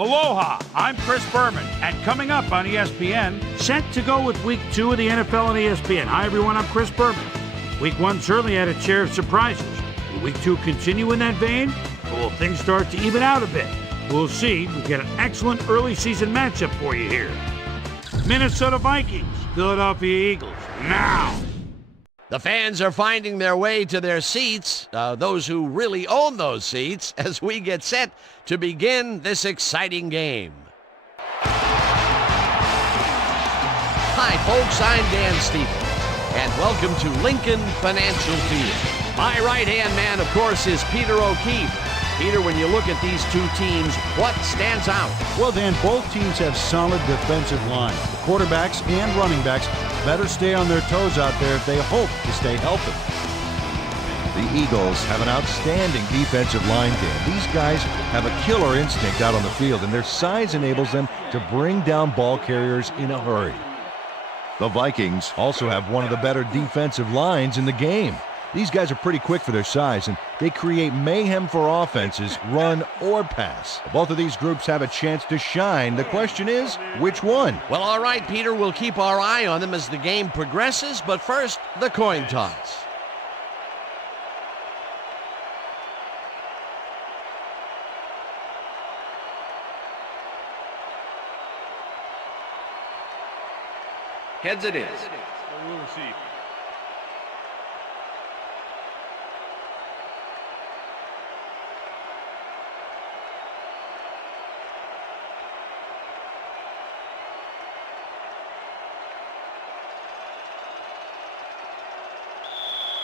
Aloha, I'm Chris Berman, and coming up on ESPN, set to go with Week 2 of the NFL on ESPN. Hi everyone, I'm Chris Berman. Week 1 certainly had its share of surprises. Will Week 2 continue in that vein, or will things start to even out a bit? We'll see. We'll get an excellent early season matchup for you here. Minnesota Vikings, Philadelphia Eagles, now. The fans are finding their way to their seats, those who really own those seats, as we get set to begin this exciting game. Hi, folks. I'm Dan Stevens, and welcome to Lincoln Financial Field. My right-hand man, of course, is Peter O'Keefe. Peter, when you look at these two teams, what stands out? Well, Dan, both teams have solid defensive lines. The quarterbacks and running backs better stay on their toes out there if they hope to stay healthy. The Eagles have an outstanding defensive line, Dan. These guys have a killer instinct out on the field, and their size enables them to bring down ball carriers in a hurry. The Vikings also have one of the better defensive lines in the game. These guys are pretty quick for their size, and they create mayhem for offenses, run or pass. Both of these groups have a chance to shine. The question is, which one? Well, all right, Peter, we'll keep our eye on them as the game progresses, but first, the coin toss. Heads it is. We'll receive.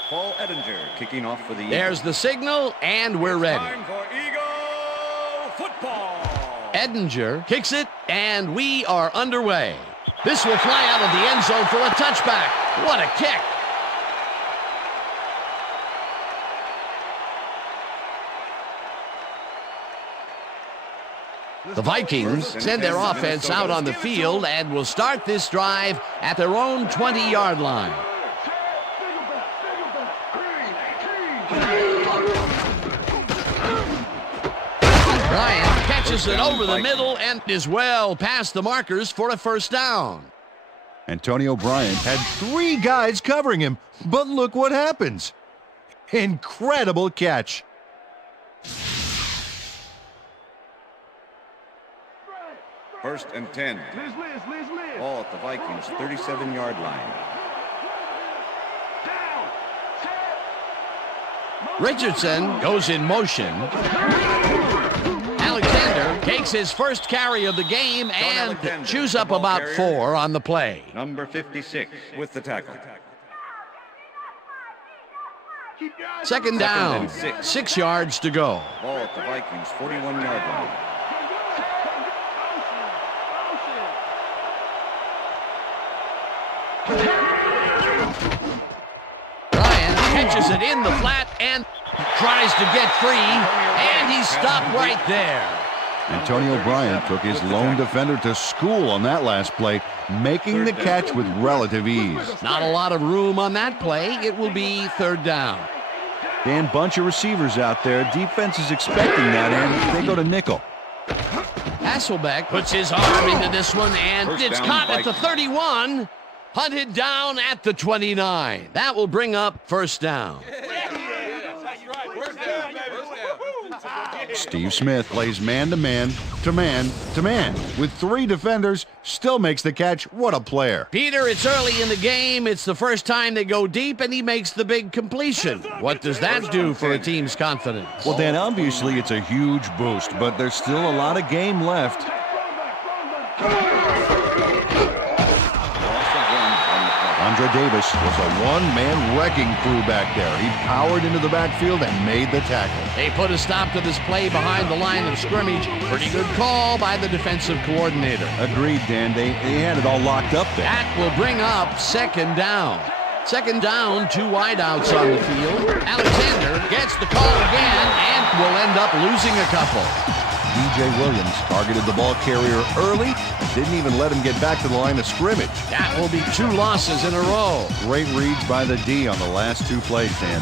Paul Edinger kicking off for the Eagles. There's the signal, and we're ready. Time for Eagle football. Edinger kicks it, and we are underway. This will fly out of the end zone for a touchback. What a kick. The Vikings send their offense out on the field and will start this drive at their own 20-yard line. Bryant catches it over the middle and is well past the markers for a first down. Antonio Bryant had 3 guys covering him, but look what happens. Incredible catch. First and 10. Ball at the Vikings 37-yard line. Richardson goes in motion. Alexander takes his first carry of the game and chews up about 4 on the play. Number 56 with the tackle. Second down, 6 yards to go. Ball at the Vikings 41-yard line. Bryant catches it in the flat and tries to get free, and he's stopped right there. Antonio Bryant took his lone defender to school on that last play, making the catch with relative ease. Not a lot of room on that play. It will be third down. Dan, bunch of receivers out there. Defense is expecting that, and they go to nickel. Hasselbeck puts his arm into this one, and it's caught at the 31. Hunted down at the 29. That will bring up first down. Steve Smith plays man-to-man to man-to-man. With 3 defenders, still makes the catch. What a player. Peter, it's early in the game. It's the first time they go deep, and he makes the big completion. What does that do for a team's confidence? Well, Dan, obviously it's a huge boost, but there's still a lot of game left. Andre Davis was a one-man wrecking crew back there. He powered into the backfield and made the tackle. They put a stop to this play behind the line of scrimmage. Pretty good call by the defensive coordinator. Agreed, Dan. They had it all locked up there. That will bring up second down. Second down, 2 wideouts on the field. Alexander gets the call again and will end up losing a couple. DJ Williams targeted the ball carrier early, didn't even let him get back to the line of scrimmage. That will be 2 losses in a row. Great reads by the D on the last 2 plays, Dan.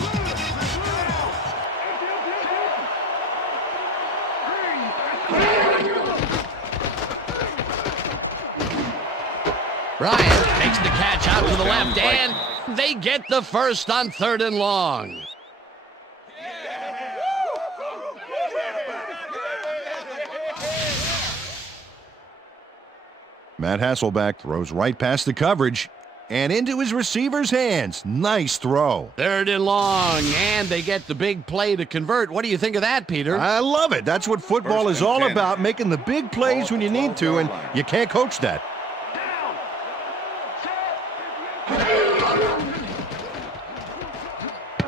Bryant makes the catch out to the left, and they get the first on 3rd and long. Matt Hasselbeck throws right past the coverage and into his receiver's hands. Nice throw. 3rd and long, and they get the big play to convert. What do you think of that, Peter? I love it. That's what football is all about, making the big plays when you need to, and you can't coach that.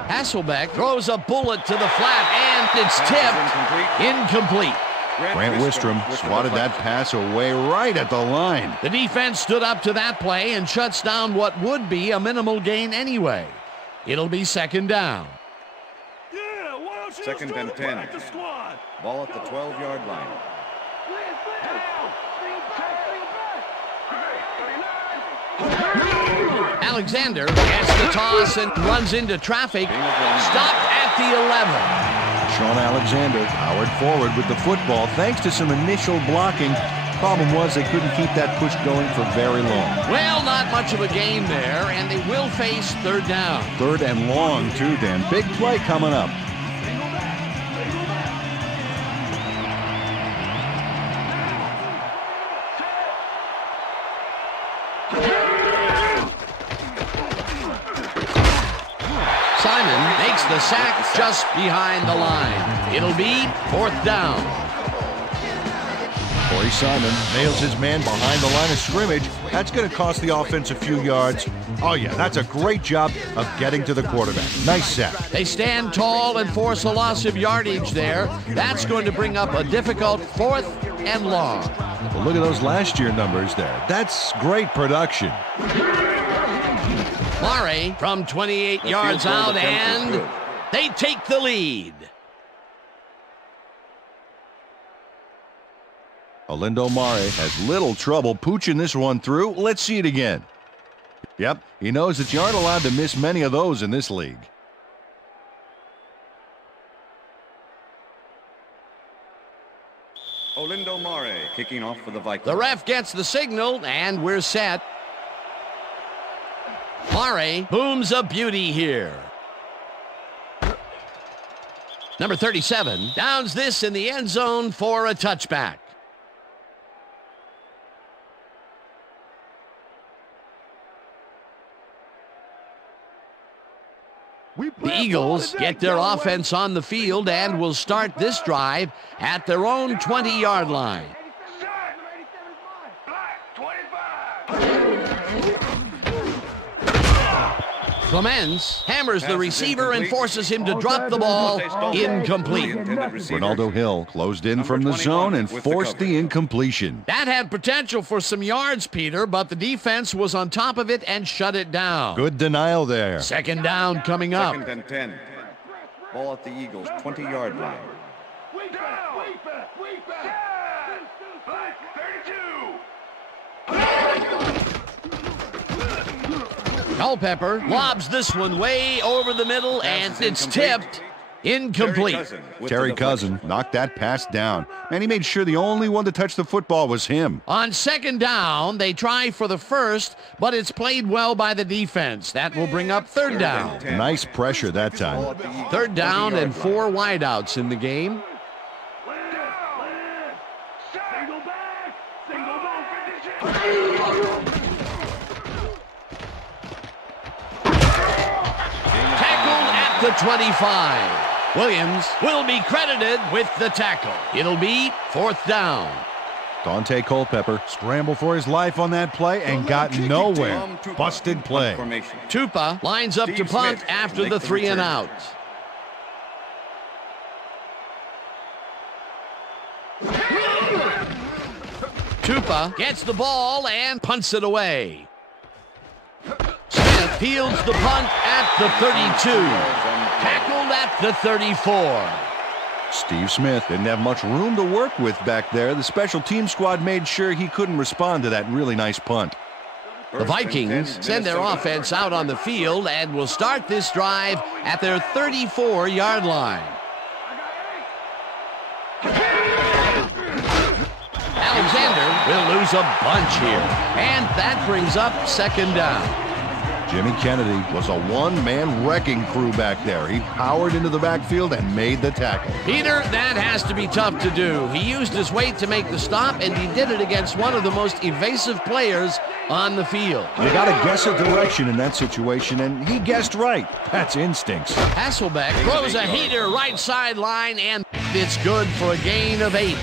Hasselbeck throws a bullet to the flat, and it's tipped. Incomplete. Grant Wistrom swatted that pass away right at the line. The defense stood up to that play and shuts down what would be a minimal gain anyway. It'll be 2nd down. 2nd and 10. Ball at the 12-yard line. Alexander gets the toss and runs into traffic. Stopped at the 11. Sean Alexander powered forward with the football thanks to some initial blocking. Problem was they couldn't keep that push going for very long. Well, not much of a gain there, and they will face 3rd down. 3rd and long, too, Dan. Big play coming up. Simon makes the sack just behind the line. It'll be 4th down. Corey Simon nails his man behind the line of scrimmage. That's going to cost the offense a few yards. Oh, yeah, that's a great job of getting to the quarterback. Nice sack. They stand tall and force a loss of yardage there. That's going to bring up a difficult 4th and long. Well, look at those last year numbers there. That's great production. Murray from 28 yards out, and they take the lead. Olindo Mare has little trouble pooching this one through. Let's see it again. Yep, he knows that you aren't allowed to miss many of those in this league. Olindo Mare kicking off for the Vikings. The ref gets the signal, and we're set. Mare booms a beauty here. Number 37 downs this in the end zone for a touchback. The Eagles get their offense on the field and will start this drive at their own 20-yard line. Clemens hammers the receiver and forces him to drop the ball. Incomplete. Ronaldo Hill closed in from the zone and forced the incompletion. That had potential for some yards, Peter, but the defense was on top of it and shut it down. Good denial there. 2nd down coming up. 2nd and 10. Ball at the Eagles' 20-yard line. Culpepper lobs this one way over the middle, and it's tipped. Incomplete. Terry Cousin knocked that pass down, and he made sure the only one to touch the football was him. On 2nd down, they try for the first, but it's played well by the defense. That will bring up 3rd down. Nice pressure that time. 3rd down and 4 wideouts in the game. Tackled at the 25. Williams will be credited with the tackle. It'll be 4th down. Dante Culpepper scrambled for his life on that play and got nowhere. Busted play. Tupa lines up to punt after the 3 and out. Tupa gets the ball and punts it away. Smith fields the punt at the 32. Tackled at the 34. Steve Smith didn't have much room to work with back there. The special team squad made sure he couldn't respond to that really nice punt. The Vikings send their offense out on the field and will start this drive at their 34-yard line. Alexander will lose a bunch here. And that brings up second down. Jimmy Kennedy was a one-man wrecking crew back there. He powered into the backfield and made the tackle. Peter, that has to be tough to do. He used his weight to make the stop, and he did it against one of the most evasive players on the field. You got to guess a direction in that situation, and he guessed right. That's instincts. Hasselbeck throws a heater right sideline, and it's good for a gain of 8.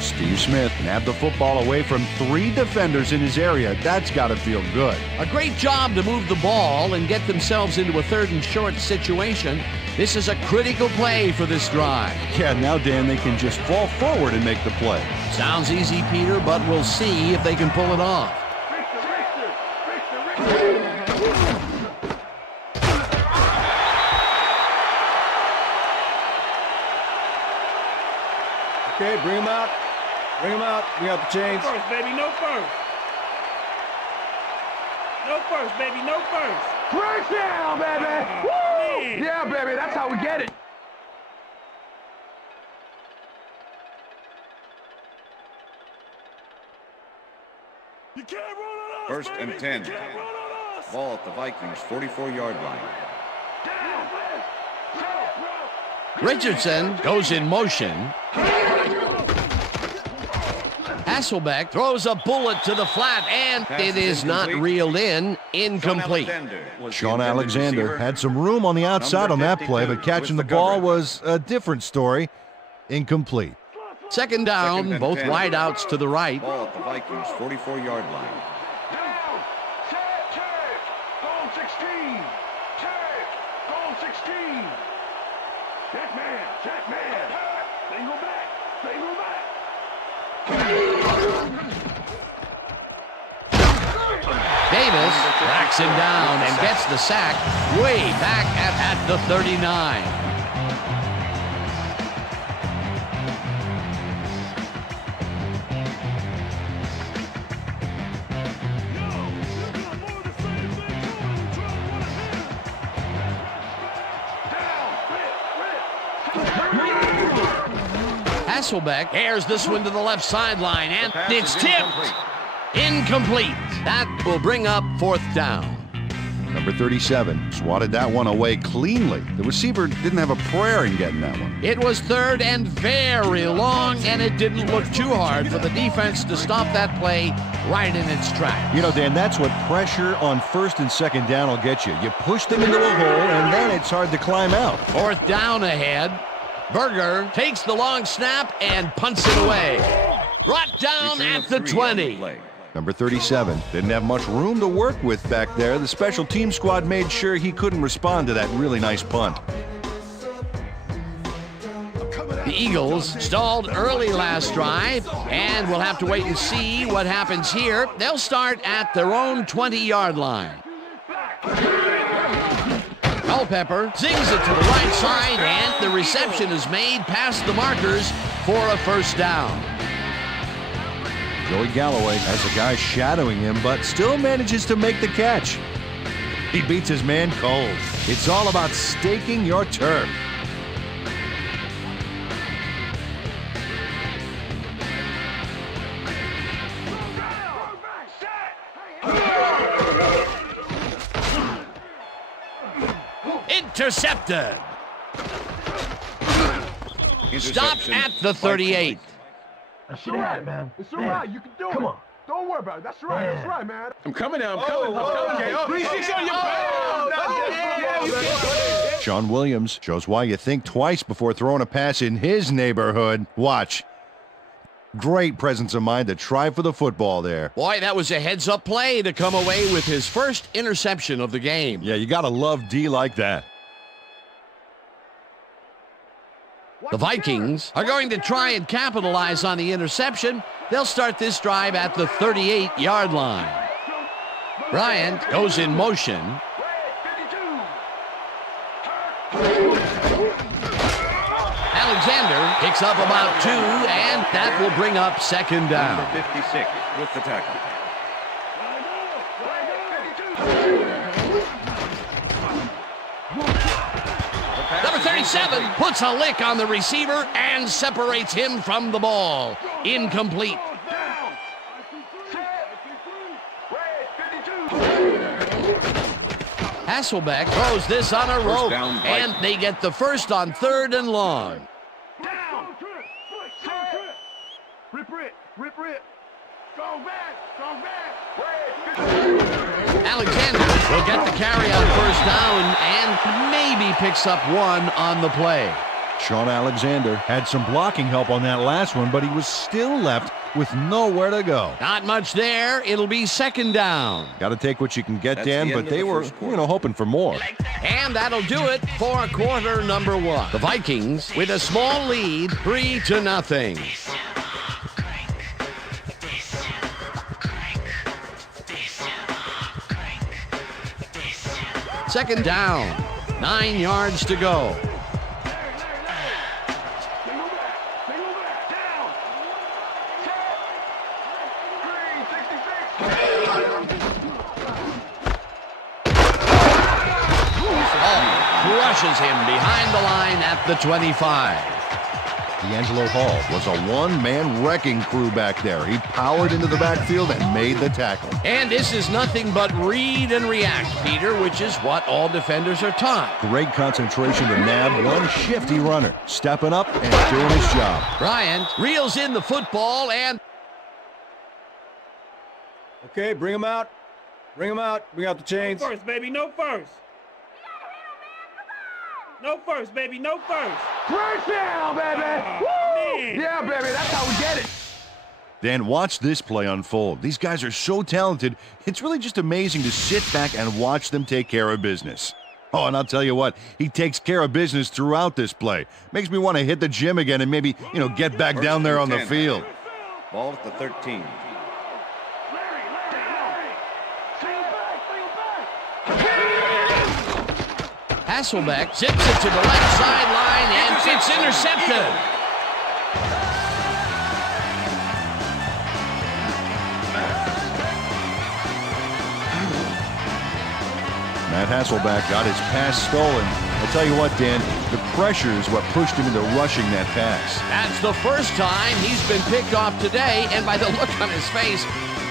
Steve Smith nabbed the football away from 3 defenders in his area. That's got to feel good. A great job to move the ball and get themselves into a 3rd and short situation. This is a critical play for this drive. Yeah, now, Dan, they can just fall forward and make the play. Sounds easy, Peter, but we'll see if they can pull it off. Okay, bring him out. Bring him out. Bring out the chains. No first, baby. No first. No first, baby. No first. First down, baby. Woo! Yeah, baby. That's how we get it. You can't run on us, First baby. and 10. You can't run on us. Ball at the Vikings 44-yard line. Richardson goes in motion. Hasselbeck throws a bullet to the flat, and it is not reeled in. Incomplete. Sean Alexander had some room on the outside on that play, but catching the ball was a different story. Incomplete. Second down, both wideouts to the right. Ball at the Vikings 44-yard line. Down. Check. Goal 16. Check. Goal 16. Check man. Check man. Single back. Single back. Davis tracks him down and gets the sack way back at the 39. Hasselbeck airs this one to the left sideline, and it's tipped. Incomplete. That will bring up 4th down. Number 37 swatted that one away cleanly. The receiver didn't have a prayer in getting that one. It was 3rd and very long, and it didn't look too hard for the defense to stop that play right in its tracks. You know, Dan, that's what pressure on 1st and 2nd down will get you. You push them into a hole, and then it's hard to climb out. 4th down ahead. Berger takes the long snap and punts it away. Brought down at the 20. Number 37 didn't have much room to work with back there. The special team squad made sure he couldn't respond to that really nice punt. The Eagles stalled early last drive, and we'll have to wait and see what happens here. They'll start at their own 20-yard line. Culpepper zings it to the right side, and the reception is made past the markers for a 1st down. Joey Galloway has a guy shadowing him, but still manages to make the catch. He beats his man cold. It's all about staking your turf. Intercepted. Stopped at the 38. That's all right, man. It's all right. You can do it. Come on. Don't worry about it. That's right. That's right, man. I'm coming now. I'm coming. Okay. 3-6 on your back. Sean Williams shows why you think twice before throwing a pass in his neighborhood. Watch. Great presence of mind to try for the football there. Boy, that was a heads-up play to come away with his first interception of the game. Yeah, you got to love D like that. The Vikings are going to try and capitalize on the interception. They'll start this drive at the 38-yard line. Bryant goes in motion. Alexander picks up about 2, and that will bring up 2nd down. Number 56 with the tackle. Number 37 puts a lick on the receiver and separates him from the ball. Incomplete. Hasselbeck throws this on a rope, down, and they get the first on 3rd and long. Down. Rip. Go back. Alexander will get the carry on 1st down and maybe picks up 1 on the play. Sean Alexander had some blocking help on that last one, but he was still left with nowhere to go. Not much there. It'll be 2nd down. Got to take what you can get, That's Dan, the but end of they the were, first quarter. hoping for more. And that'll do it for quarter number 1. The Vikings with a small lead, 3-0. 2nd down, 9 yards to go. Crushes him behind the line at the 25. D'Angelo Hall was a one-man wrecking crew back there. He powered into the backfield and made the tackle. And this is nothing but read and react, Peter, which is what all defenders are taught. Great concentration to nab one shifty runner, stepping up and doing his job. Bryant reels in the football and Okay, bring him out. Bring out the chains. No first, baby, no first. No first, baby, no first. First down, baby. Woo! Man. Yeah, baby, that's how we get it. Dan, watch this play unfold. These guys are so talented, it's really just amazing to sit back and watch them take care of business. Oh, and I'll tell you what, he takes care of business throughout this play. Makes me want to hit the gym again and maybe, get back down there on the field. Ball at the 13. Hasselbeck zips it to the left sideline and it's intercepted. Matt Hasselbeck got his pass stolen. I'll tell you what, Dan, the pressure is what pushed him into rushing that pass. That's the first time he's been picked off today, and by the look on his face,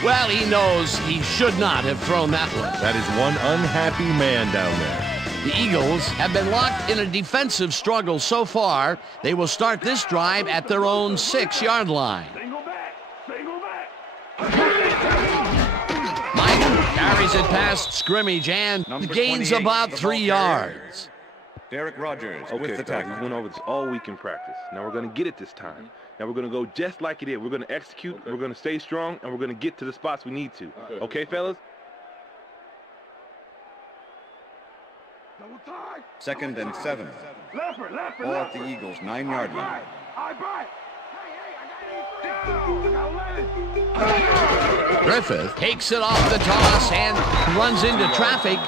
well, he knows he should not have thrown that one. That is one unhappy man down there. The Eagles have been locked in a defensive struggle so far. They will start this drive at their own 6-yard line. Mike carries it past scrimmage and Number gains 28, about the 3 ball yards. Derek Rogers Okay, with the fellas, tackle. we went over this all week in practice. Now we're going to get it this time. Now we're going to go just like it is. We're going to execute, we're going to stay strong, and we're going to get to the spots we need to. Okay, fellas? 2nd and 7. Ball at the Eagles' 9-yard line. Griffith takes it off the toss and runs into traffic.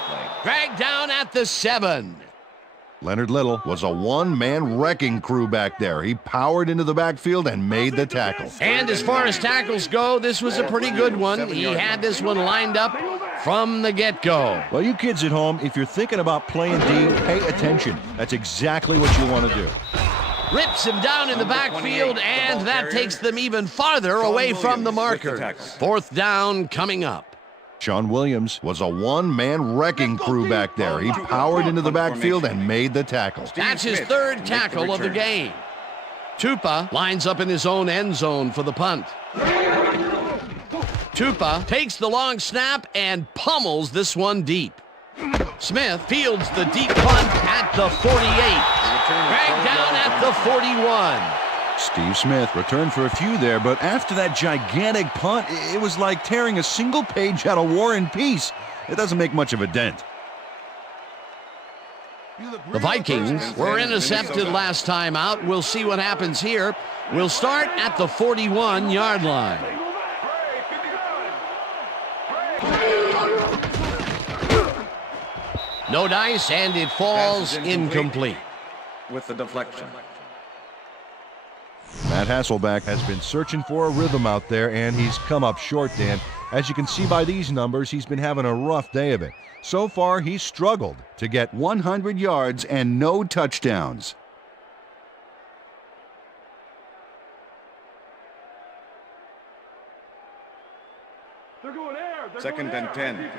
Dragged down at the 7. Leonard Little was a one-man wrecking crew back there. He powered into the backfield and made the tackle. And as far as tackles go, this was a pretty good one. He had this one lined up from the get-go. Well, you kids at home, if you're thinking about playing D, pay attention. That's exactly what you want to do. Rips him down in the backfield, and that takes them even farther away from the marker. 4th down coming up. Sean Williams was a one-man wrecking crew back there. He powered into the backfield and made the tackle. That's his 3rd tackle of the game. Tupa lines up in his own end zone for the punt. Tupa takes the long snap and pummels this one deep. Smith fields the deep punt at the 48. Dragged down at the 41. Steve Smith returned for a few there, but after that gigantic punt, it was like tearing a single page out of War and Peace. It doesn't make much of a dent. The Vikings were intercepted last time out. We'll see what happens here. We'll start at the 41-yard line. No dice, and it falls incomplete. With the deflection. Matt Hasselbeck has been searching for a rhythm out there, and he's come up short, Dan. As you can see by these numbers, he's been having a rough day of it. So far, he's struggled to get 100 yards and no touchdowns. Second and 10.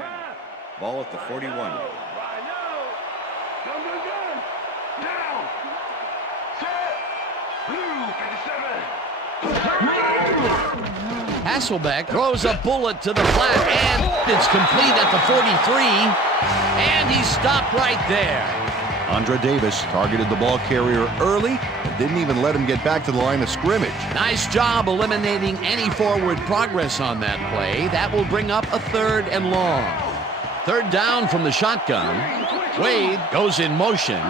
Ball at the 41. Hasselbeck throws a bullet to the flat, and it's complete at the 43, and he stopped right there. Andre Davis targeted the ball carrier early and didn't even let him get back to the line of scrimmage. Nice job eliminating any forward progress on that play. That will bring up a 3rd and long. 3rd down from the shotgun. Wade goes in motion.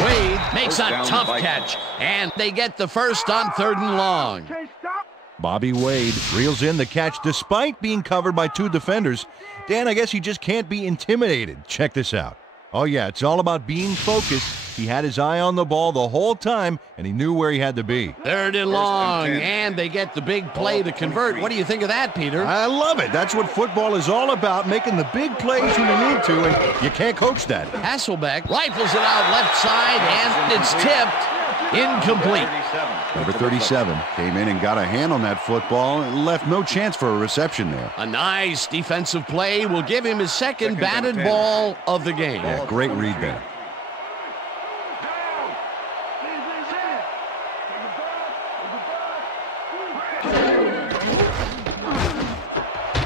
Wade makes a tough catch, and they get the first on 3rd and long. Bobby Wade reels in the catch despite being covered by 2 defenders. Dan, I guess he just can't be intimidated. Check this out. Oh yeah, it's all about being focused. He had his eye on the ball the whole time, and he knew where he had to be. 3rd and long, and they get the big play to convert. What do you think of that, Peter? I love it. That's what football is all about, making the big plays when you need to, and you can't coach that. Hasselbeck rifles it out left side, and it's tipped. Incomplete. Number 37 came in and got a hand on that football and left no chance for a reception there. A nice defensive play will give him his second batted ball of the game. Yeah, great read there.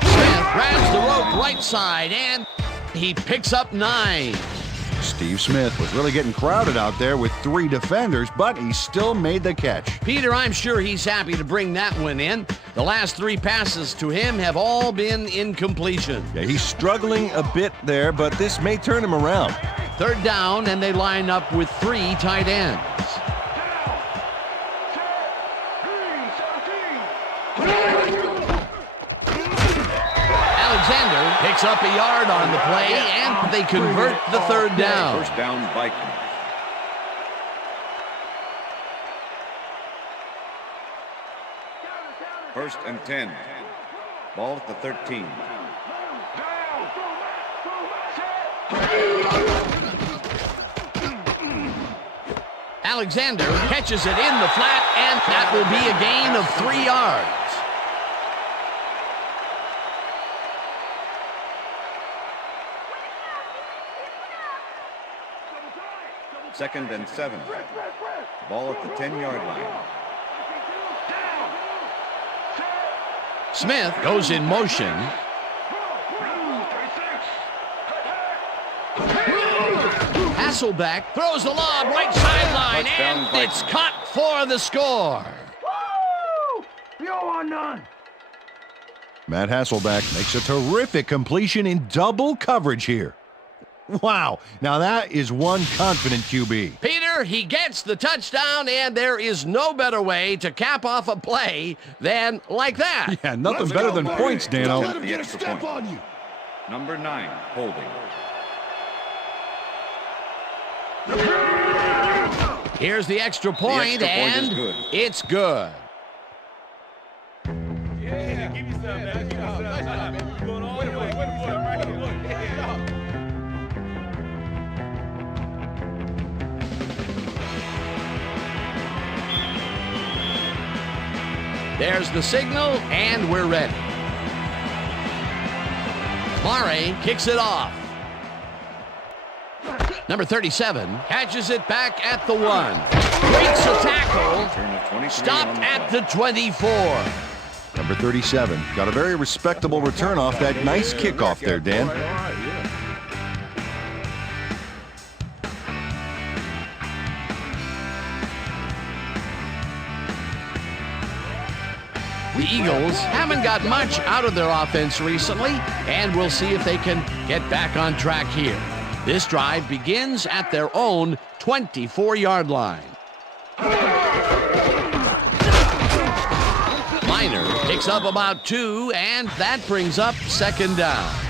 Smith grabs the rope right side, and he picks up 9. Steve Smith was really getting crowded out there with 3 defenders, but he still made the catch. Peter, I'm sure he's happy to bring that one in. The last 3 passes to him have all been incompletion. Yeah, he's struggling a bit there, but this may turn him around. 3rd down, and they line up with 3 tight ends. Alexander picks up a yard on the play, and they convert the 3rd down. First down, Vikings. First and 10. Ball at the 13. Alexander catches it in the flat, and that will be a gain of 3 yards. Second and 7. Ball at the 10-yard line. Smith goes in motion. Hasselbeck throws the lob right sideline, Touchdown, and Vikings. it's caught for the score. Matt Hasselbeck makes a terrific completion in double coverage here. Wow, now that is one confident QB. Peter, he gets the touchdown, and there is no better way to cap off a play than like that. Yeah, nothing better than points, Dano. Let him get a step on you. Number 9, holding. Here's the extra point, The extra point is and good. it's good. Yeah, give me some, man. Give me some. Nice job, man. You're going all the way. Right here. Look. Yeah. There's the signal, and we're ready. Mare kicks it off. Number 37 catches it back at the 1. Breaks a tackle. Return of 23 Stopped on the at clock. the 24. Number 37 got a very respectable return off that nice kickoff there, Dan. The Eagles haven't got much out of their offense recently, and we'll see if they can get back on track here. This drive begins at their own 24-yard line. Minor picks up about 2, and that brings up 2nd down.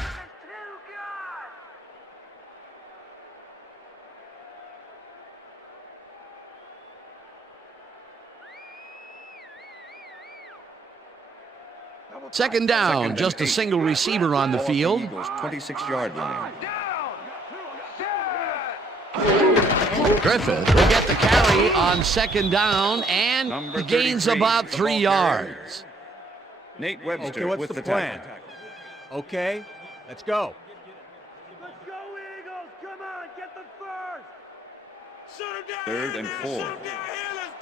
Second down, just a single receiver on the field. Eagles 26-yard line. Griffith will get the carry on 2nd down, and Number gains 33, about the 3 ball yards. Nate Webster Okay, what's with the the plan? tackle. Okay, let's go. 3rd and 4.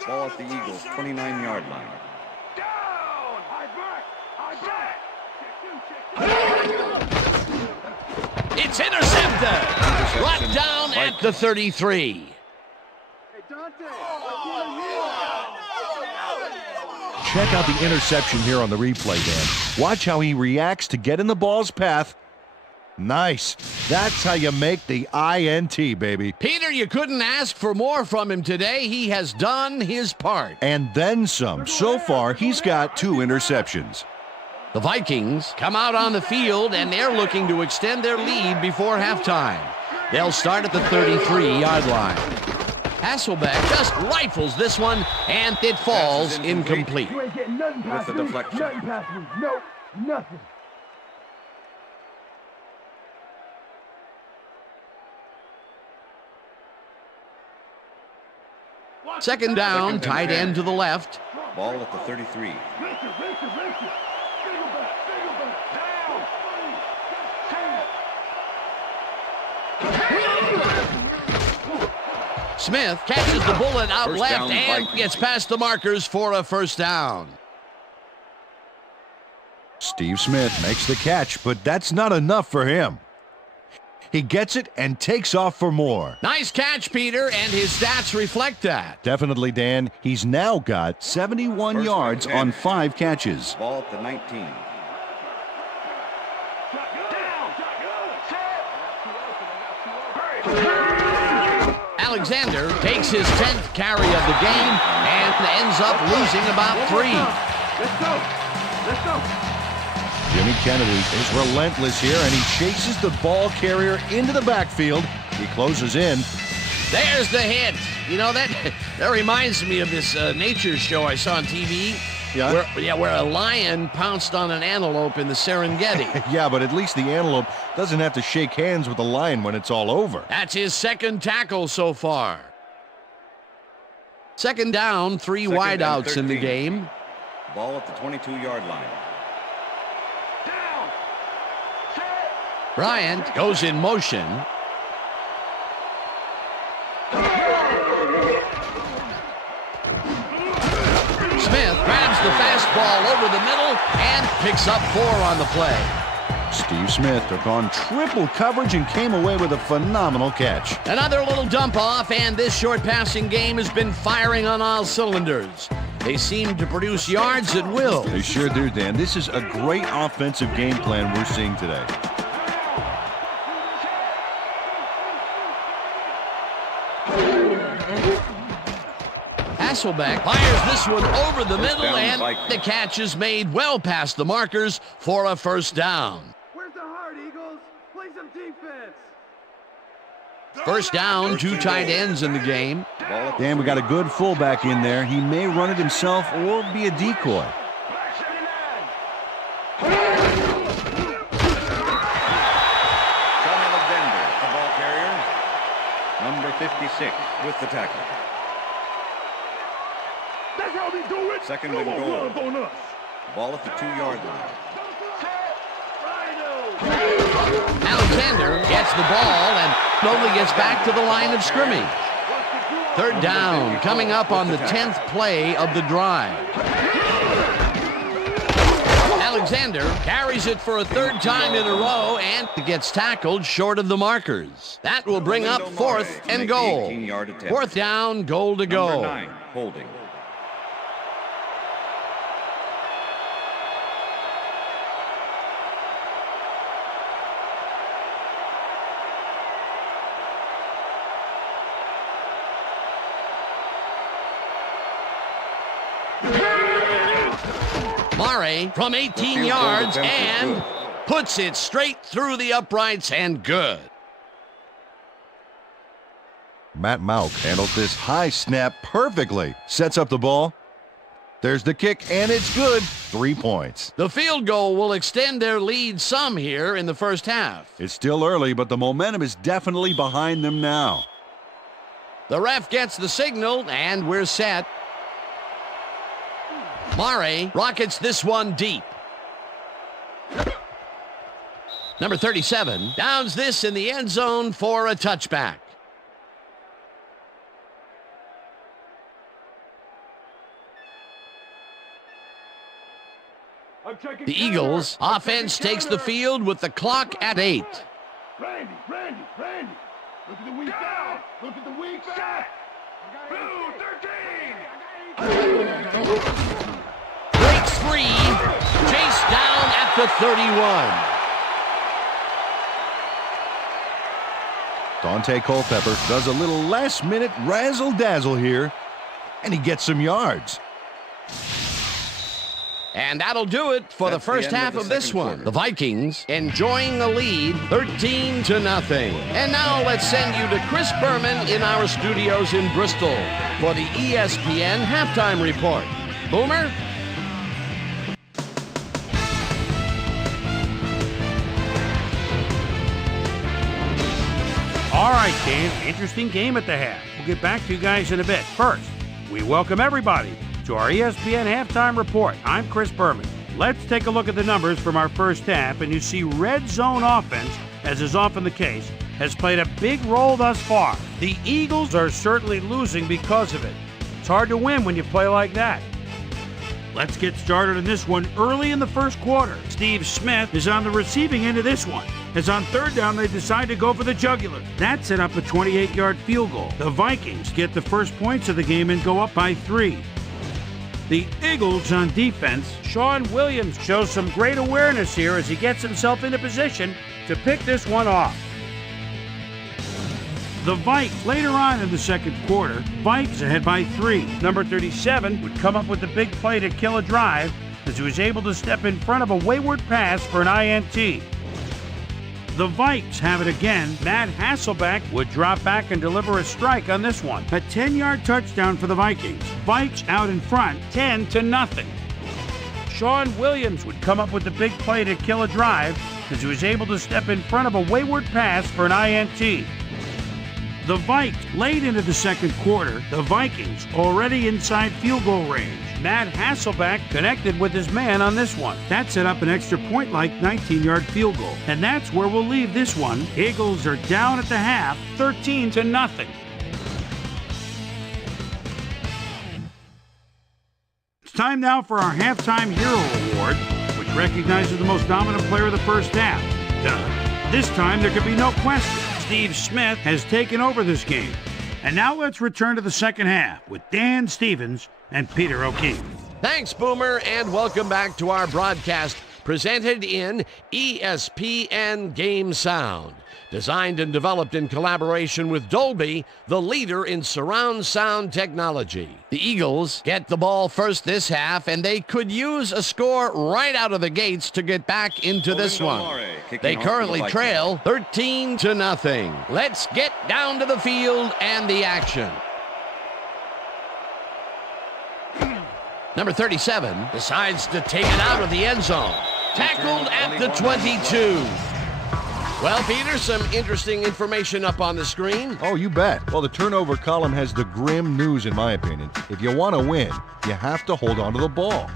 Ball at the Eagles' 29-yard line. It's intercepted. Brought down at the 33. Check out the interception here on the replay, Dan. Watch how he reacts to get in the ball's path. Nice. That's how you make the INT, baby. Peter, you couldn't ask for more from him today. He has done his part. And then some. So far, he's got 2 interceptions. The Vikings come out on the field, and they're looking to extend their lead before halftime. They'll start at the 33-yard line. Hasselbeck just rifles this one, and it falls incomplete. You ain't getting nothing past With the me. deflection. Nothing past me. No, nothing. Second down, Second and tight 10. end to the left. Ball at the 33. Smith catches the bullet out First left down, and Vikings. gets past the markers for a first down. Steve Smith makes the catch, but that's not enough for him. He gets it and takes off for more. Nice catch, Peter, and his stats reflect that. Definitely, Dan. He's now got 71 First yards and 10. on 5 catches. Ball at the 19. Alexander takes his 10th carry of the game and ends up losing about 3. Let's go. Let's go. Jimmy Kennedy is relentless here, and he chases the ball carrier into the backfield. He closes in. There's the hit. You know, that reminds me of this nature show I saw on TV. Yeah? Where a lion pounced on an antelope in the Serengeti. Yeah, but at least the antelope doesn't have to shake hands with the lion when it's all over. That's his second tackle so far. Second down, 3 Second and wideouts in the 13. game. Ball at the 22-yard line. Bryant goes in motion. Smith grabs the fastball over the middle and picks up 4 on the play. Steve Smith took on triple coverage and came away with a phenomenal catch. Another little dump off, and this short passing game has been firing on all cylinders. They seem to produce yards at will. They sure do, Dan. This is a great offensive game plan we're seeing today. Hasselbeck fires this one over the middle, down, and Vikings. the catch is made well past the markers for a first down. Where's the heart, Eagles? Play some defense. First down, 2 tight ends in the game. Ball at the Dan, we got a good fullback in there. He may run it himself or be a decoy. John Alexander, the ball carrier. Number 56 with the tackle. That's how we do it. Second No and more goal. love on us. Ball at the 2-yard line. Alexander gets the ball and slowly gets back to the line of scrimmage. Third down, coming up on the 10th play of the drive. Alexander carries it for a 3rd time in a row and gets tackled short of the markers. That will bring up 4th and goal. 18-yard attempt. 4th down, goal to Number go. 9, holding. Murray from 18 goal yards attempt is and good. puts it straight through the uprights and good. Matt Mauk handled this high snap perfectly. Sets up the ball. There's the kick, and it's good. 3 points. The field goal will extend their lead some here in the first half. It's still early, but the momentum is definitely behind them now. The ref gets the signal, and we're set. Murray rockets this one deep. Number 37 downs this in the end zone for a touchback. The Eagles offense takes the field with the clock at 8. Randy. Look at the weak side. Look at the weak side. 2-13. Breaks free. Chased down at the 31. Dante Culpepper does a little last-minute razzle-dazzle here, and he gets some yards. And that'll do it for the first half of this one. The Vikings enjoying the lead 13-0. And now let's send you to Chris Berman in our studios in Bristol for the ESPN halftime report. Boomer? All right, Dan, interesting game at the half. We'll get back to you guys in a bit. First, we welcome everybody to our ESPN halftime report. I'm Chris Berman. Let's take a look at the numbers from our first half, and you see red zone offense, as is often the case, has played a big role thus far. The Eagles are certainly losing because of it. It's hard to win when you play like that. Let's get started in this one early in the first quarter. Steve Smith is on the receiving end of this one, as on third down they decide to go for the jugular. That set up a 28-yard field goal. The Vikings get the first points of the game and go up by 3. The Eagles on defense, Sean Williams shows some great awareness here as he gets himself into position to pick this one off. The Vikes, later on in the second quarter, Vikes ahead by 3. Number 37 would come up with the big play to kill a drive as he was able to step in front of a wayward pass for an INT. The Vikes have it again. Matt Hasselbeck would drop back and deliver a strike on this one. A 10-yard touchdown for the Vikings. Vikes out in front, 10-0. Sean Williams would come up with the big play to kill a drive as he was able to step in front of a wayward pass for an INT. The Vikes, late into the second quarter, the Vikings already inside field goal range. Matt Hasselbeck connected with his man on this one. That set up an extra point-like 19-yard field goal. And that's where we'll leave this one. Eagles are down at the half, 13-0. It's time now for our Halftime Hero Award, which recognizes the most dominant player of the first half. Duh. This time there could be no question. Steve Smith has taken over this game. And now let's return to the second half with Dan Stevens and Peter O'Keefe. Thanks, Boomer, and welcome back to our broadcast presented in ESPN Game Sound. Designed and developed in collaboration with Dolby, the leader in surround sound technology. The Eagles get the ball first this half, and they could use a score right out of the gates to get back into this one. They currently trail 13-0. Let's get down to the field and the action. Number 37 decides to take it out of the end zone. Tackled at the 22. Well, Peter, some interesting information up on the screen. Oh, you bet. Well, the turnover column has the grim news, in my opinion. If you want to win, you have to hold on to the ball.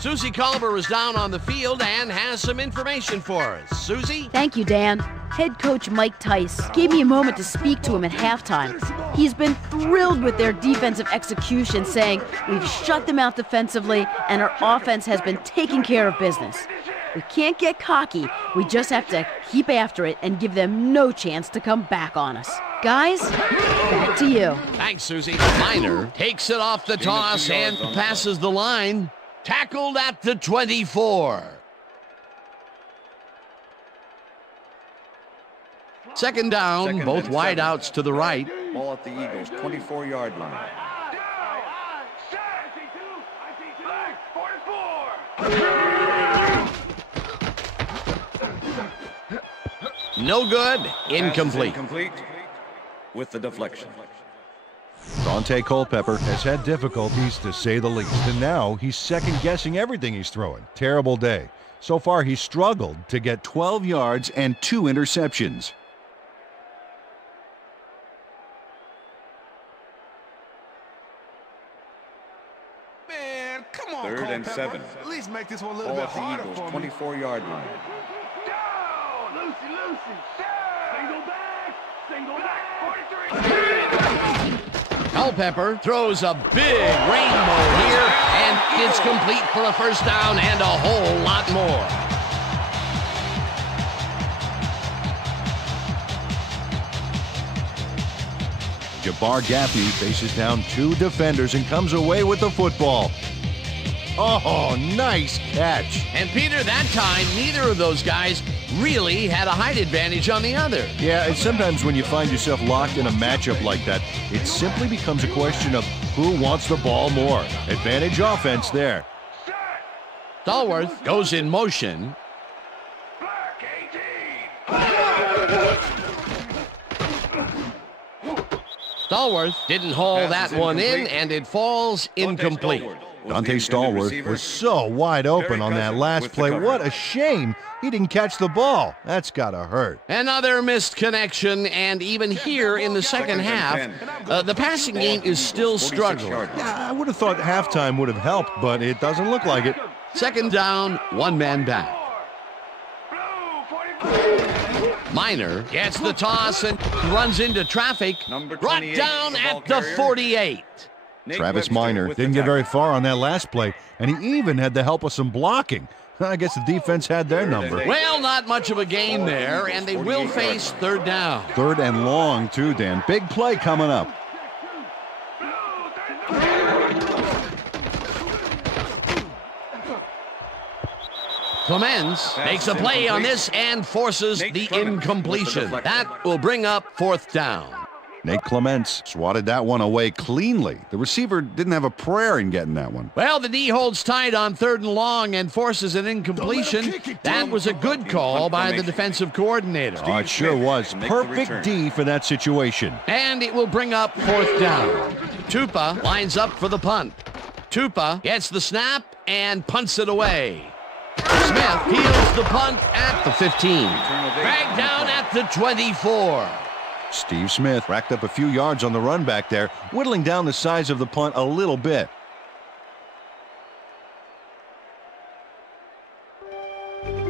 Susie Colber is down on the field and has some information for us. Susie? Thank you, Dan. Head coach Mike Tice gave me a moment to speak to him at halftime. He's been thrilled with their defensive execution, saying, "We've shut them out defensively, and our offense has been taking care of business. We can't get cocky. We just have to keep after it and give them no chance to come back on us." Guys, back to you. Thanks, Susie. Miner takes it off the toss and passes the line. Tackled at the 24. Second down, both wideouts to the right. Ball at the Eagles' 24-yard line. No good. Incomplete. Incomplete with the deflection. Dante Culpepper has had difficulties, to say the least, and now he's second-guessing everything he's throwing. Terrible day. So far, he's struggled to get 12 yards and 2 interceptions. Man, come on, Third and 7. At least make this one a little Ball bit at the harder Eagles' for me. 24-yard line. Lucy. Single back. 43. Culpepper throws a big rainbow here, and it's complete for a first down and a whole lot more. Jabbar Gaffney faces down 2 defenders and comes away with the football. Oh, nice catch. And Peter, that time, neither of those guys really had a height advantage on the other. Yeah, and sometimes when you find yourself locked in a matchup like that, it simply becomes a question of who wants the ball more. Advantage offense there. Stallworth goes in motion. Stallworth didn't haul that one in, and it falls incomplete. Dante Stallworth was so wide open on that last play. What a shame he didn't catch the ball. That's gotta hurt. Another missed connection, and even here in the second half, the passing game is still struggling. Yeah, I would have thought halftime would have helped, but it doesn't look like it. Second down, 1 man back. Minor gets the toss and runs into traffic. Brought down at the 48. Travis Minor didn't get very far on that last play, and he even had the help of some blocking. I guess the defense had their number. Well, not much of a gain there, and they will face third down. 3rd and long, too, Dan. Big play coming up. Clemens makes a play on this and forces the incompletion. That will bring up 4th down. Nate Clements swatted that one away cleanly. The receiver didn't have a prayer in getting that one. Well, the D holds tight on 3rd and long and forces an incompletion. That was a good call by the defensive coordinator. Oh, it sure was. Perfect D for that situation. And it will bring up 4th down. Tupa lines up for the punt. Tupa gets the snap and punts it away. Smith peels the punt at the 15. Dragged down at the 24. Steve Smith racked up a few yards on the run back there, whittling down the size of the punt a little bit.